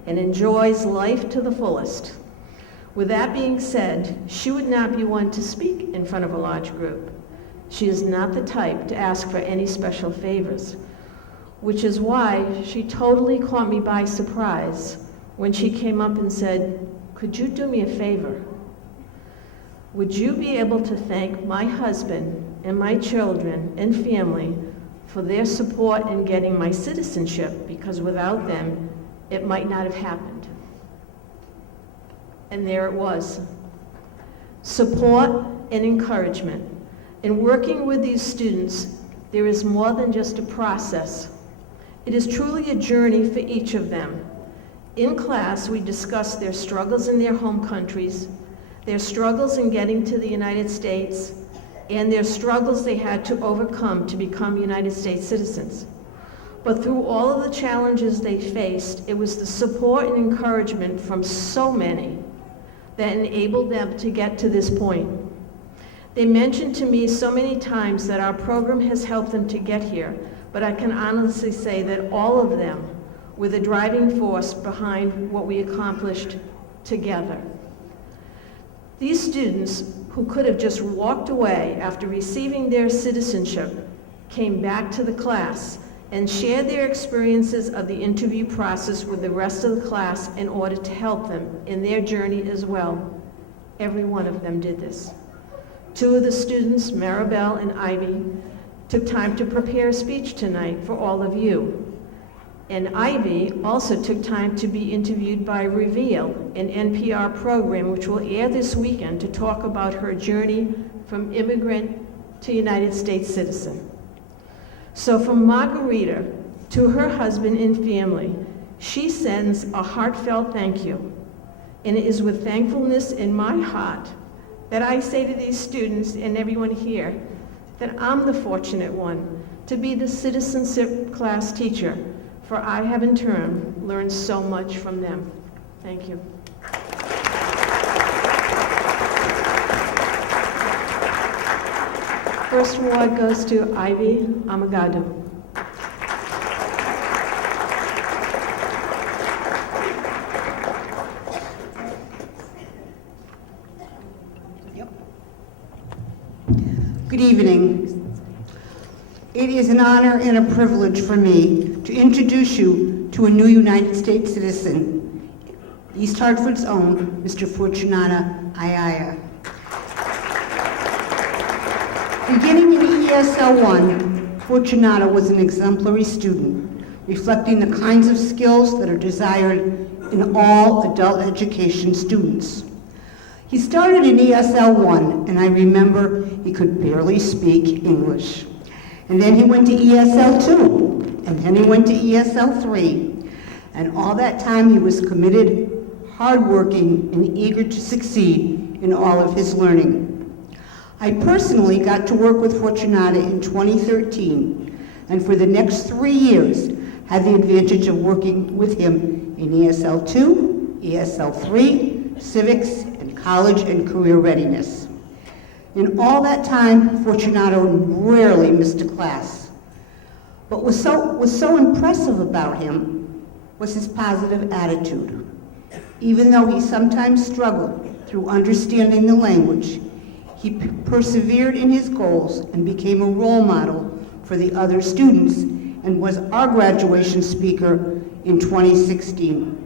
and enjoys life to the fullest. With that being said, she would not be one to speak in front of a large group. She is not the type to ask for any special favors, which is why she totally caught me by surprise when she came up and said, "Could you do me a favor? Would you be able to thank my husband and my children and family for their support in getting my citizenship, because without them, it might not have happened?" And there it was. Support and encouragement. In working with these students, there is more than just a process. It is truly a journey for each of them. In class, we discuss their struggles in their home countries, their struggles in getting to the United States, and their struggles they had to overcome to become United States citizens. But through all of the challenges they faced, it was the support and encouragement from so many that enabled them to get to this point. They mentioned to me so many times that our program has helped them to get here, but I can honestly say that all of them were the driving force behind what we accomplished together. These students, who could have just walked away after receiving their citizenship, came back to the class and shared their experiences of the interview process with the rest of the class in order to help them in their journey as well. Every one of them did this. Two of the students, Maribel and Ivy, took time to prepare a speech tonight for all of you. And Ivy also took time to be interviewed by Reveal, an NPR program which will air this weekend, to talk about her journey from immigrant to United States citizen. So from Margarita to her husband and family, she sends a heartfelt thank you. And it is with thankfulness in my heart that I say to these students and everyone here that I'm the fortunate one to be the citizenship class teacher, for I have in turn learned so much from them. Thank you. First award goes to Ivy Amagadu. Good evening. It is an honor and a privilege for me to introduce you to a new United States citizen, East Hartford's own Mr. Fortunata Ayaya. Beginning in ESL 1, Fortunata was an exemplary student, reflecting the kinds of skills that are desired in all adult education students. He started in ESL 1, and I remember he could barely speak English. And then he went to ESL 2, and then he went to ESL 3. And all that time he was committed, hardworking, and eager to succeed in all of his learning. I personally got to work with Fortunata in 2013, and for the next 3 years had the advantage of working with him in ESL 2, ESL 3, civics, and college and career readiness. In all that time, Fortunato rarely missed a class. But what was so impressive about him was his positive attitude. Even though he sometimes struggled through understanding the language, he persevered in his goals and became a role model for the other students and was our graduation speaker in 2016.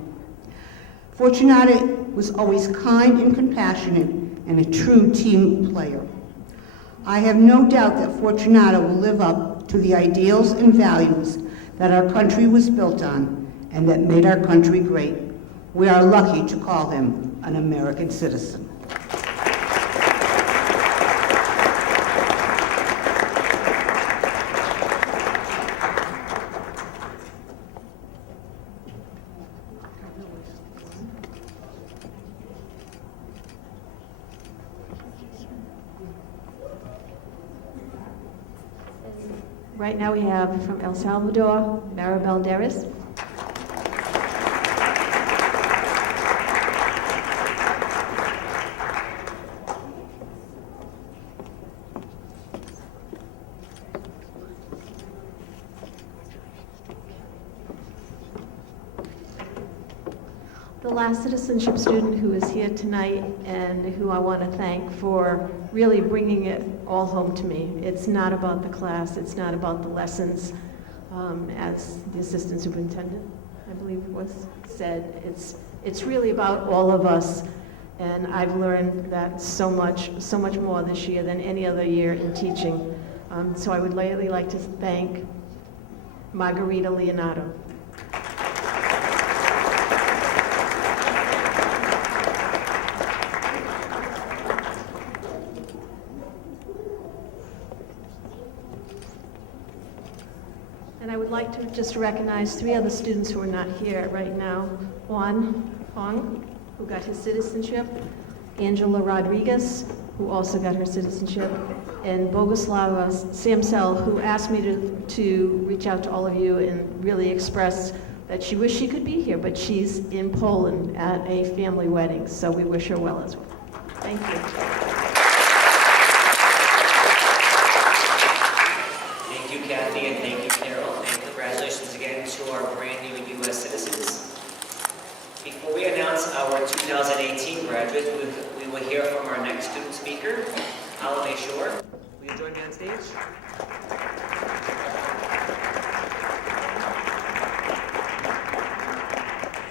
Fortunata was always kind and compassionate and a true team player. I have no doubt that Fortunata will live up to the ideals and values that our country was built on and that made our country great. We are lucky to call him an American citizen. Right now we have from El Salvador, Maribel Deris. The last citizenship student who is here tonight and who I want to thank for really bringing it all home to me. It's not about the class, it's not about the lessons, as the assistant superintendent, I believe was said. It's really about all of us, and I've learned that so much more this year than any other year in teaching. So I would really like to thank Margarita Leonardo. And I would like to just recognize 3 other students who are not here right now. Juan Hong, who got his citizenship, Angela Rodriguez, who also got her citizenship, and Boguslava Samsel, who asked me to reach out to all of you and really express that she wished she could be here, but she's in Poland at a family wedding, so we wish her well as well. Thank you. Thank you, Kathy, and thank you, Carol, and congratulations again to our brand new U.S. citizens. Before we announce our 2018 graduates, we will hear from our next student speaker, Hala Shore. Will you join me on stage?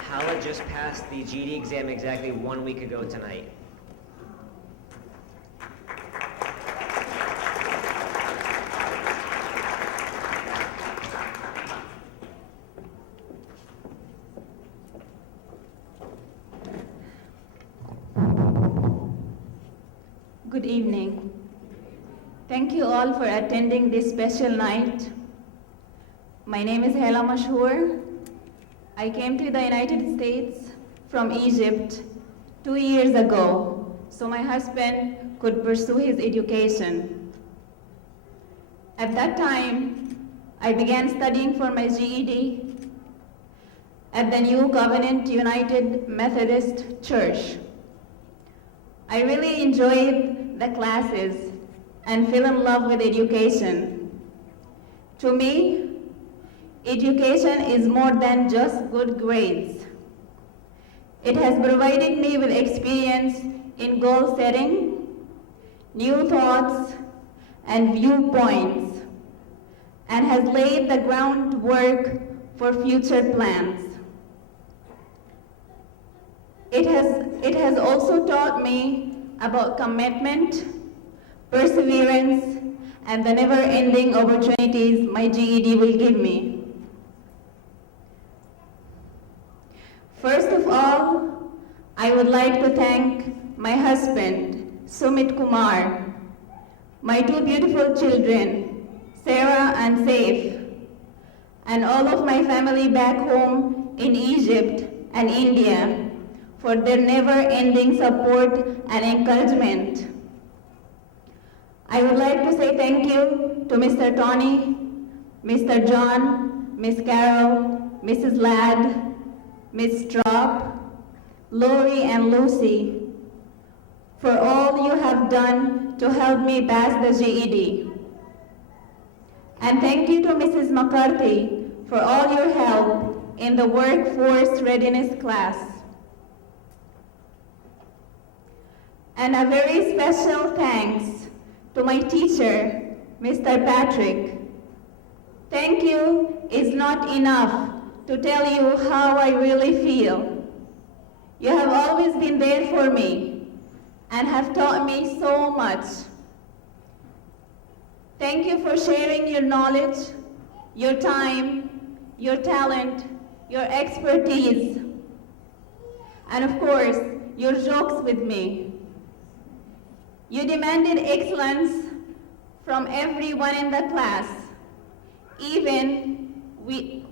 Hala just passed the GED exam exactly 1 week ago tonight. Good evening. Thank you all for attending this special night. My name is Hala Mashhoor. I came to the United States from Egypt 2 years ago so my husband could pursue his education. At that time, I began studying for my GED at the New Covenant United Methodist Church. I really enjoyed the classes and fell in love with education. To me, education is more than just good grades. It has provided me with experience in goal setting, new thoughts, and viewpoints, and has laid the groundwork for future plans. It has also taught me about commitment, perseverance, and the never-ending opportunities my GED will give me. First of all, I would like to thank my husband, Sumit Kumar, my 2 beautiful children, Sarah and Saif, and all of my family back home in Egypt and India for their never-ending support and encouragement. I would like to say thank you to Mr. Tony, Mr. John, Miss Carol, Mrs. Ladd, Miss Straub, Lori and Lucy for all you have done to help me pass the GED. And thank you to Mrs. McCarthy for all your help in the workforce readiness class. And a very special thanks to my teacher, Mr. Patrick. Thank you is not enough to tell you how I really feel. You have always been there for me and have taught me so much. Thank you for sharing your knowledge, your time, your talent, your expertise, and of course, your jokes with me. You demanded excellence from everyone in the class, even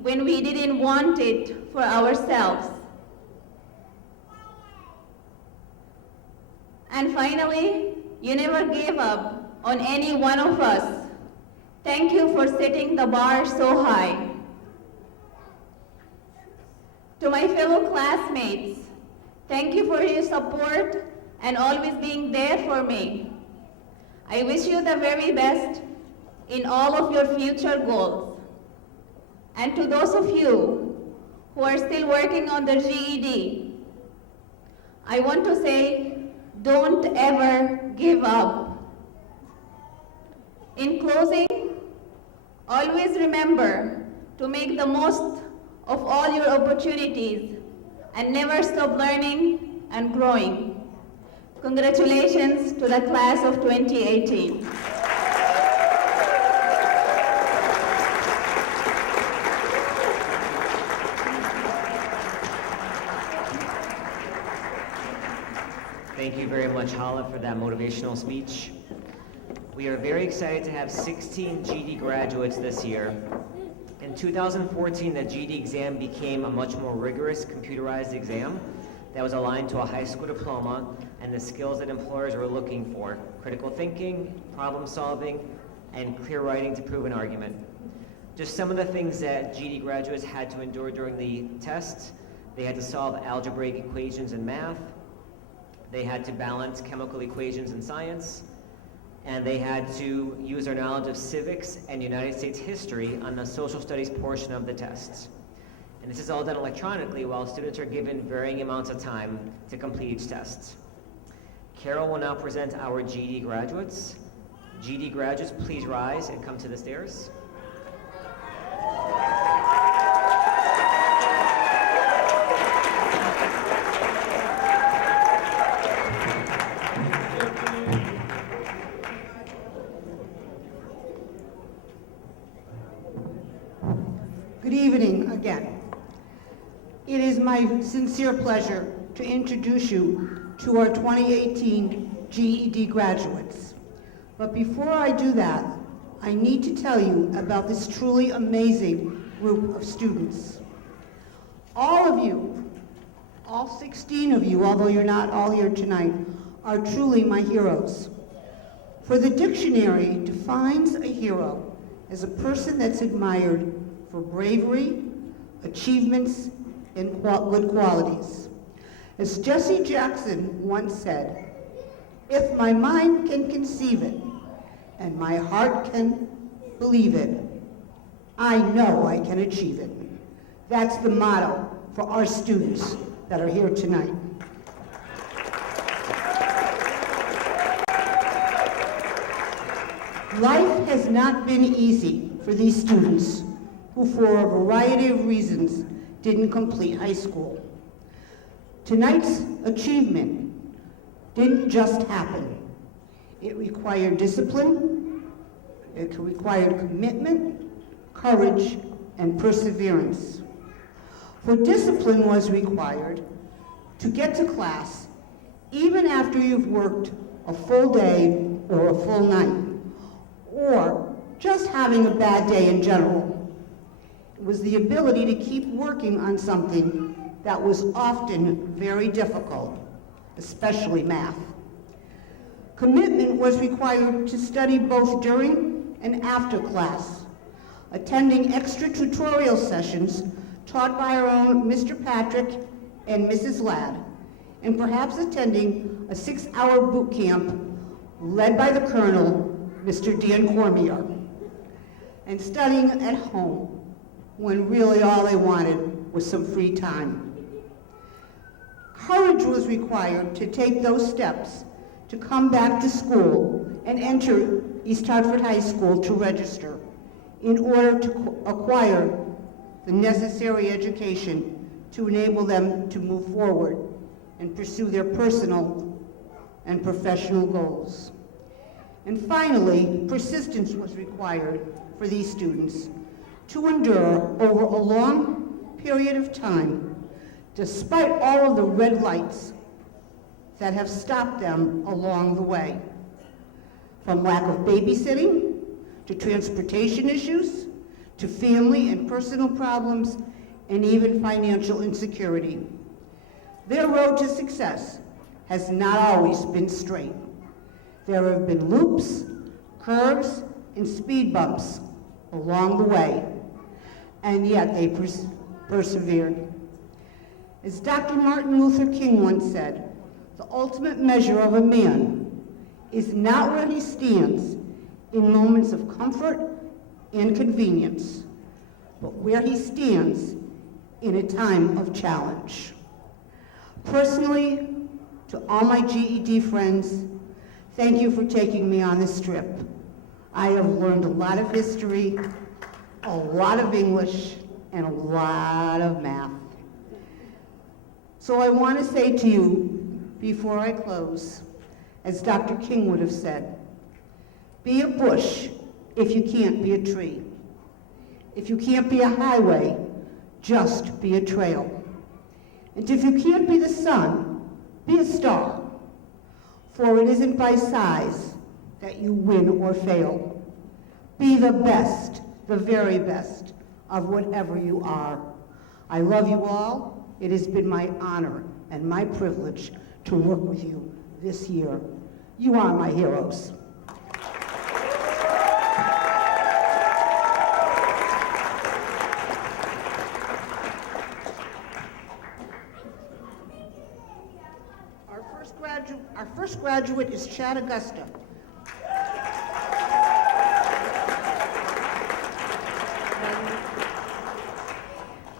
when we didn't want it for ourselves. And finally, you never gave up on any one of us. Thank you for setting the bar so high. To my fellow classmates, thank you for your support and always being there for me. I wish you the very best in all of your future goals. And to those of you who are still working on their GED, I want to say, don't ever give up. In closing, always remember to make the most of all your opportunities and never stop learning and growing. Congratulations to the class of 2018. Thank you very much, Hala, for that motivational speech. We are very excited to have 16 GED graduates this year. In 2014, the GED exam became a much more rigorous computerized exam that was aligned to a high school diploma and the skills that employers were looking for: critical thinking, problem solving, and clear writing to prove an argument. Just some of the things that GED graduates had to endure during the test: they had to solve algebraic equations in math, they had to balance chemical equations in science, and they had to use their knowledge of civics and United States history on the social studies portion of the tests. And this is all done electronically while students are given varying amounts of time to complete each test. Carol will now present our GED graduates. GED graduates, please rise and come to the stairs. Good evening again. It is my sincere pleasure to introduce you to our 2018 GED graduates. But before I do that, I need to tell you about this truly amazing group of students. All of you, all 16 of you, although you're not all here tonight, are truly my heroes. For the dictionary defines a hero as a person that's admired for bravery, achievements, and good qualities. As Jesse Jackson once said, "If my mind can conceive it, and my heart can believe it, I know I can achieve it." That's the motto for our students that are here tonight. Life has not been easy for these students who, for a variety of reasons, didn't complete high school. Tonight's achievement didn't just happen. It required discipline, it required commitment, courage, and perseverance. For discipline was required to get to class even after you've worked a full day or a full night, or just having a bad day in general. It was the ability to keep working on something that was often very difficult, especially math. Commitment was required to study both during and after class, attending extra tutorial sessions taught by our own Mr. Patrick and Mrs. Ladd, and perhaps attending a 6-hour boot camp led by the Colonel, Mr. Dan Cormier, and studying at home when really all they wanted was some free time. Courage was required to take those steps to come back to school and enter East Hartford High School to register in order to acquire the necessary education to enable them to move forward and pursue their personal and professional goals. And finally, persistence was required for these students to endure over a long period of time, despite all of the red lights that have stopped them along the way. From lack of babysitting, to transportation issues, to family and personal problems, and even financial insecurity. Their road to success has not always been straight. There have been loops, curves, and speed bumps along the way, and yet they persevered. As Dr. Martin Luther King once said, the ultimate measure of a man is not where he stands in moments of comfort and convenience, but where he stands in a time of challenge. Personally, to all my GED friends, thank you for taking me on this trip. I have learned a lot of history, a lot of English, and a lot of math. So I want to say to you, before I close, as Dr. King would have said, be a bush if you can't be a tree. If you can't be a highway, just be a trail. And if you can't be the sun, be a star. For it isn't by size that you win or fail. Be the best, the very best of whatever you are. I love you all. It has been my honor and my privilege to work with you this year. You are my heroes. Our first graduate is Chad Augusta.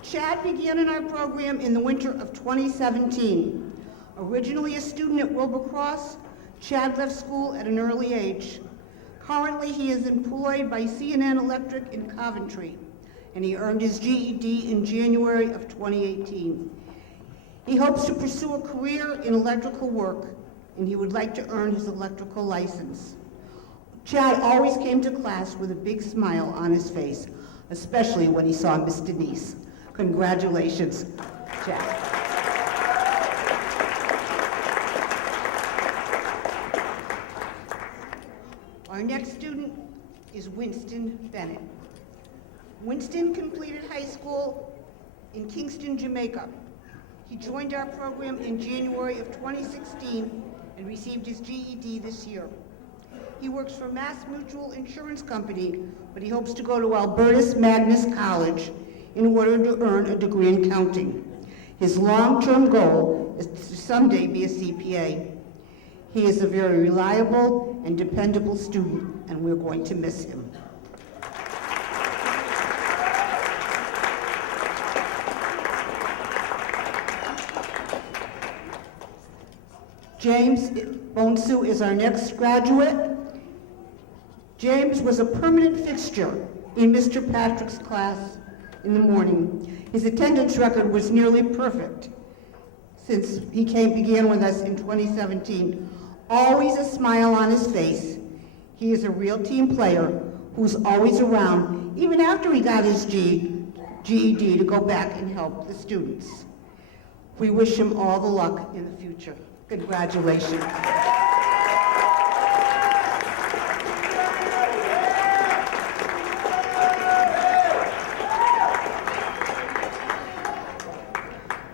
Chad began in our program in the winter of 2017. Originally a student at Wilbercross, Chad left school at an early age. Currently, he is employed by C&N Electric in Coventry, and he earned his GED in January of 2018. He hopes to pursue a career in electrical work, and he would like to earn his electrical license. Chad always came to class with a big smile on his face, especially when he saw Miss Denise. Congratulations, Chad. Our next student is Winston Bennett. Winston completed high school in Kingston, Jamaica. He joined our program in January of 2016 and received his GED this year. He works for Mass Mutual Insurance Company, but he hopes to go to Albertus Magnus College in order to earn a degree in accounting. His long-term goal is to someday be a CPA. He is a very reliable and dependable student, and we're going to miss him. James Bonsu is our next graduate. James was a permanent fixture in Mr. Patrick's class in the morning. His attendance record was nearly perfect since he began with us in 2017. Always a smile on his face. He is a real team player who's always around, even after he got his GED, to go back and help the students. We wish him all the luck in the future. Congratulations.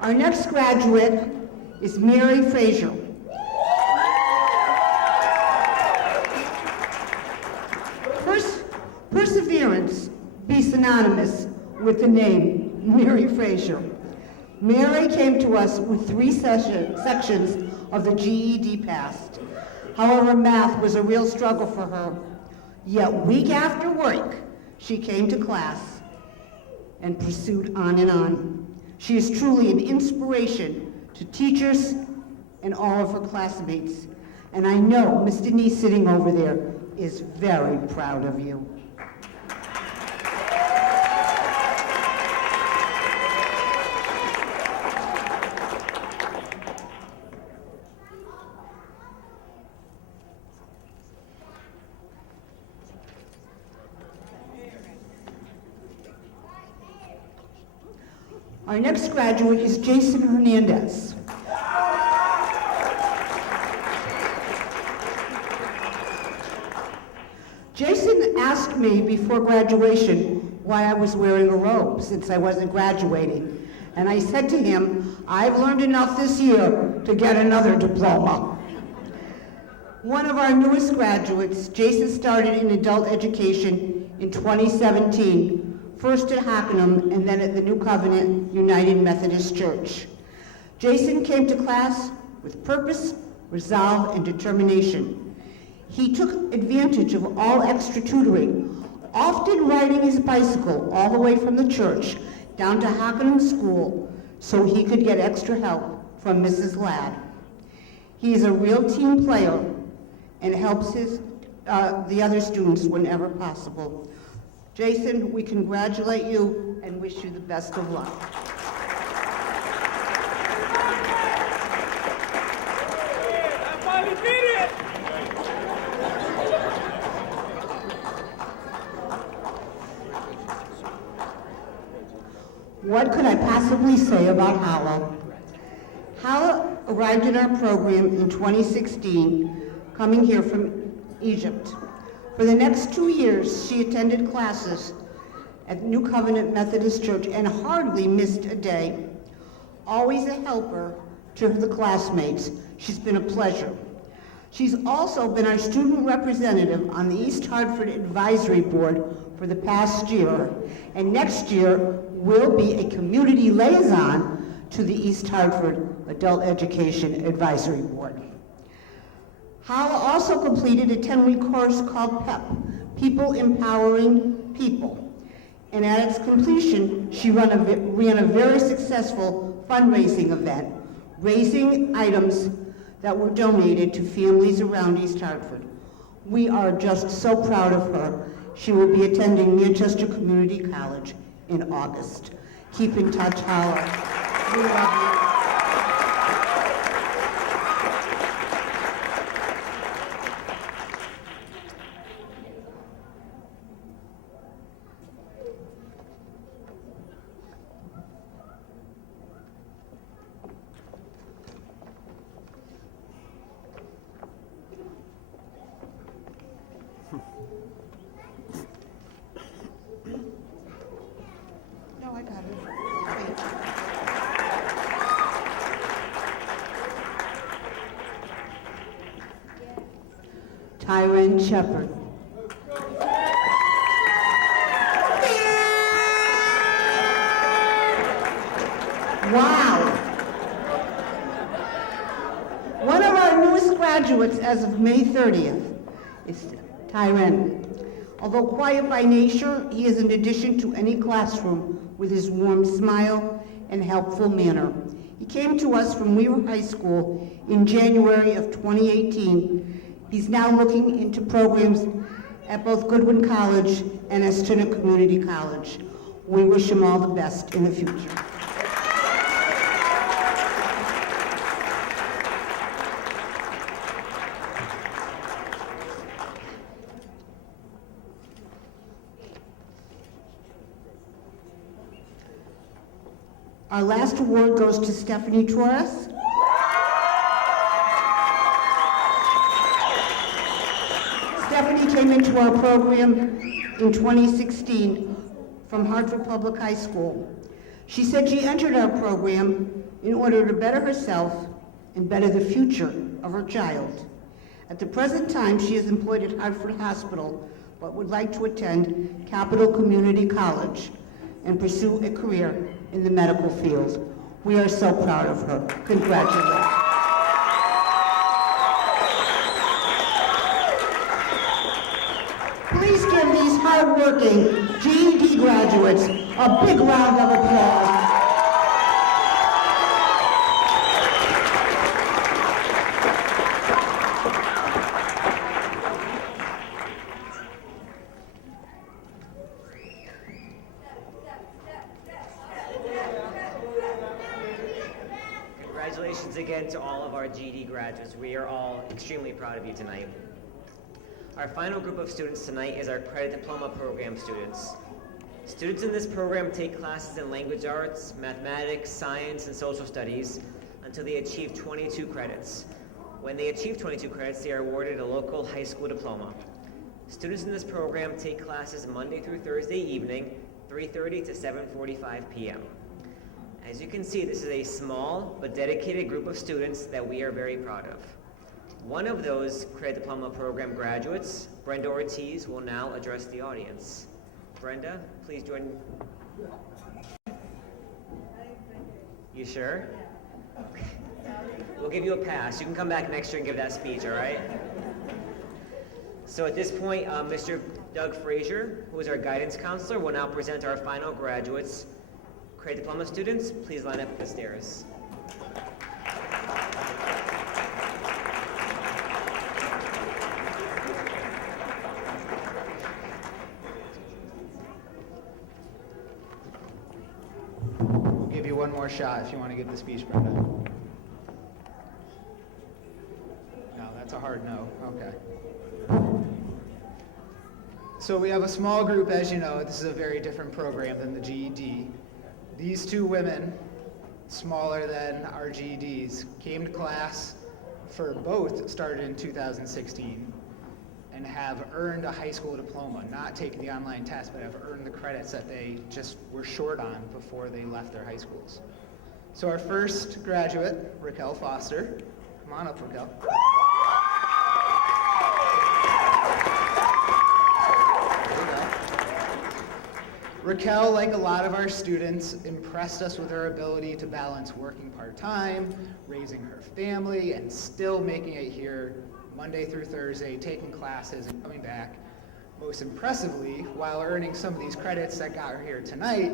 Our next graduate is Mary Frazier. Perseverance be synonymous with the name Mary Frazier. Mary came to us with 3 sections of the GED passed. However, math was a real struggle for her. Yet week after week, she came to class and pursued on and on. She is truly an inspiration to teachers and all of her classmates. And I know Miss Denise sitting over there is very proud of you. Our next graduate is Jason Hernandez. Jason asked me before graduation why I was wearing a robe since I wasn't graduating. And I said to him, I've learned enough this year to get another diploma. One of our newest graduates, Jason, started in adult education in 2017, first at Hockenham and then at the New Covenant United Methodist Church. Jason came to class with purpose, resolve, and determination. He took advantage of all extra tutoring, often riding his bicycle all the way from the church down to Hockenham School so he could get extra help from Mrs. Ladd. He is a real team player and helps the other students whenever possible. Jason, we congratulate you and wish you the best of luck. What could I possibly say about Hala? Hala arrived in our program in 2016, coming here from Egypt. For the next 2 years, she attended classes at New Covenant Methodist Church and hardly missed a day. Always a helper to the classmates. She's been a pleasure. She's also been our student representative on the East Hartford Advisory Board for the past year, and next year will be a community liaison to the East Hartford Adult Education Advisory Board. Hala also completed a 10-week course called PEP, People Empowering People. And at its completion, she ran a very successful fundraising event, raising items that were donated to families around East Hartford. We are just so proud of her. She will be attending Manchester Community College in August. Keep in touch, Hala. We love you. No, I got it. Tyron Shepard. Wow. One of our newest graduates as of May 30th is Tyron. Although quiet by nature, he is an addition to any classroom with his warm smile and helpful manner. He came to us from Weaver High School in January of 2018. He's now looking into programs at both Goodwin College and Estona Community College. We wish him all the best in the future. Our last award goes to Stephanie Torres. Stephanie came into our program in 2016 from Hartford Public High School. She said she entered our program in order to better herself and better the future of her child. At the present time, she is employed at Hartford Hospital, but would like to attend Capital Community College and pursue a career in the medical field. We are so proud of her. Congratulations. Please give these hard-working GED graduates a big round of applause. Congratulations again to all of our GED graduates. We are all extremely proud of you tonight. Our final group of students tonight is our credit diploma program students. Students in this program take classes in language arts, mathematics, science, and social studies until they achieve 22 credits. When they achieve 22 credits, they are awarded a local high school diploma. Students in this program take classes Monday through Thursday evening, 3:30 to 7:45 p.m. As you can see, this is a small but dedicated group of students that we are very proud of. One of those Credit Diploma Program graduates, Brenda Ortiz, will now address the audience. Brenda, please join. You sure? We'll give you a pass. You can come back next year and give that speech, all right? So at this point, Mr. Doug Frazier, who is our guidance counselor, will now present our final graduates. Credit Diploma students, please line up at the stairs. We'll give you one more shot if you want to give the speech, Brenda. No, that's a hard no. Okay. So we have a small group, as you know. This is a very different program than the GED. These two women, smaller than our GEDs, came to class for both, started in 2016, and have earned a high school diploma, not taken the online test, but have earned the credits that they just were short on before they left their high schools. So our first graduate, Raquel Foster. Come on up, Raquel. Raquel, like a lot of our students, impressed us with her ability to balance working part-time, raising her family, and still making it here Monday through Thursday, taking classes and coming back. Most impressively, while earning some of these credits that got her here tonight,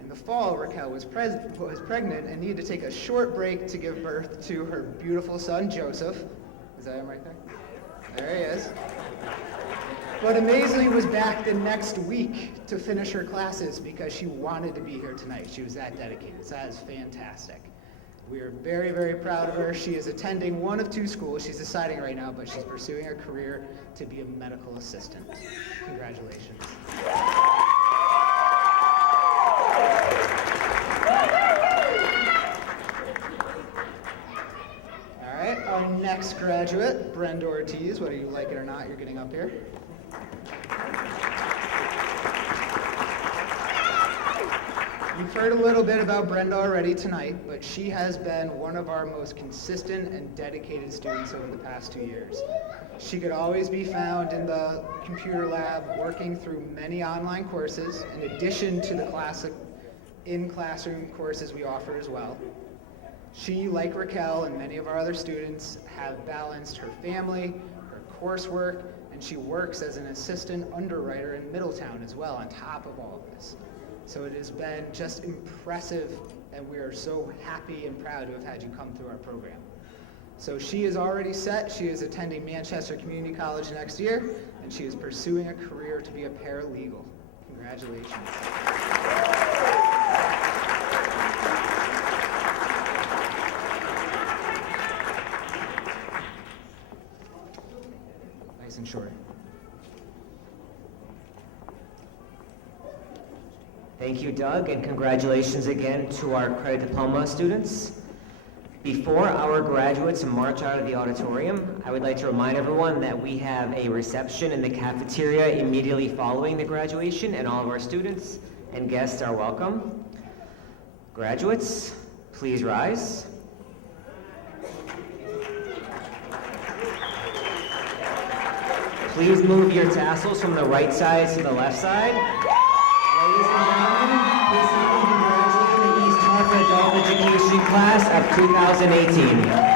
in the fall, Raquel was pregnant and needed to take a short break to give birth to her beautiful son, Joseph. Is that him right there? There he is. But amazingly was back the next week to finish her classes because she wanted to be here tonight. She was that dedicated. So that is fantastic. We are very, very proud of her. She is attending one of two schools. She's deciding right now, but she's pursuing a career to be a medical assistant. Congratulations. All right, our next graduate, Brenda Ortiz. Whether you like it or not, you're getting up here. You've heard a little bit about Brenda already tonight, but she has been one of our most consistent and dedicated students over the past 2 years. She could always be found in the computer lab working through many online courses, in addition to the classic in-classroom courses we offer as well. She, like Raquel and many of our other students, have balanced her family, her coursework, and she works as an assistant underwriter in Middletown as well, on top of all of this. So it has been just impressive, and we are so happy and proud to have had you come through our program. So she is already set. She is attending Manchester Community College next year, and she is pursuing a career to be a paralegal. Congratulations. Nice and short. Thank you, Doug, and congratulations again to our Credit Diploma students. Before our graduates march out of the auditorium, I would like to remind everyone that we have a reception in the cafeteria immediately following the graduation, and all of our students and guests are welcome. Graduates, please rise. Please move your tassels from the right side to the left side. Ladies and gentlemen, please congratulate the East Hartford Adult Education class of 2018.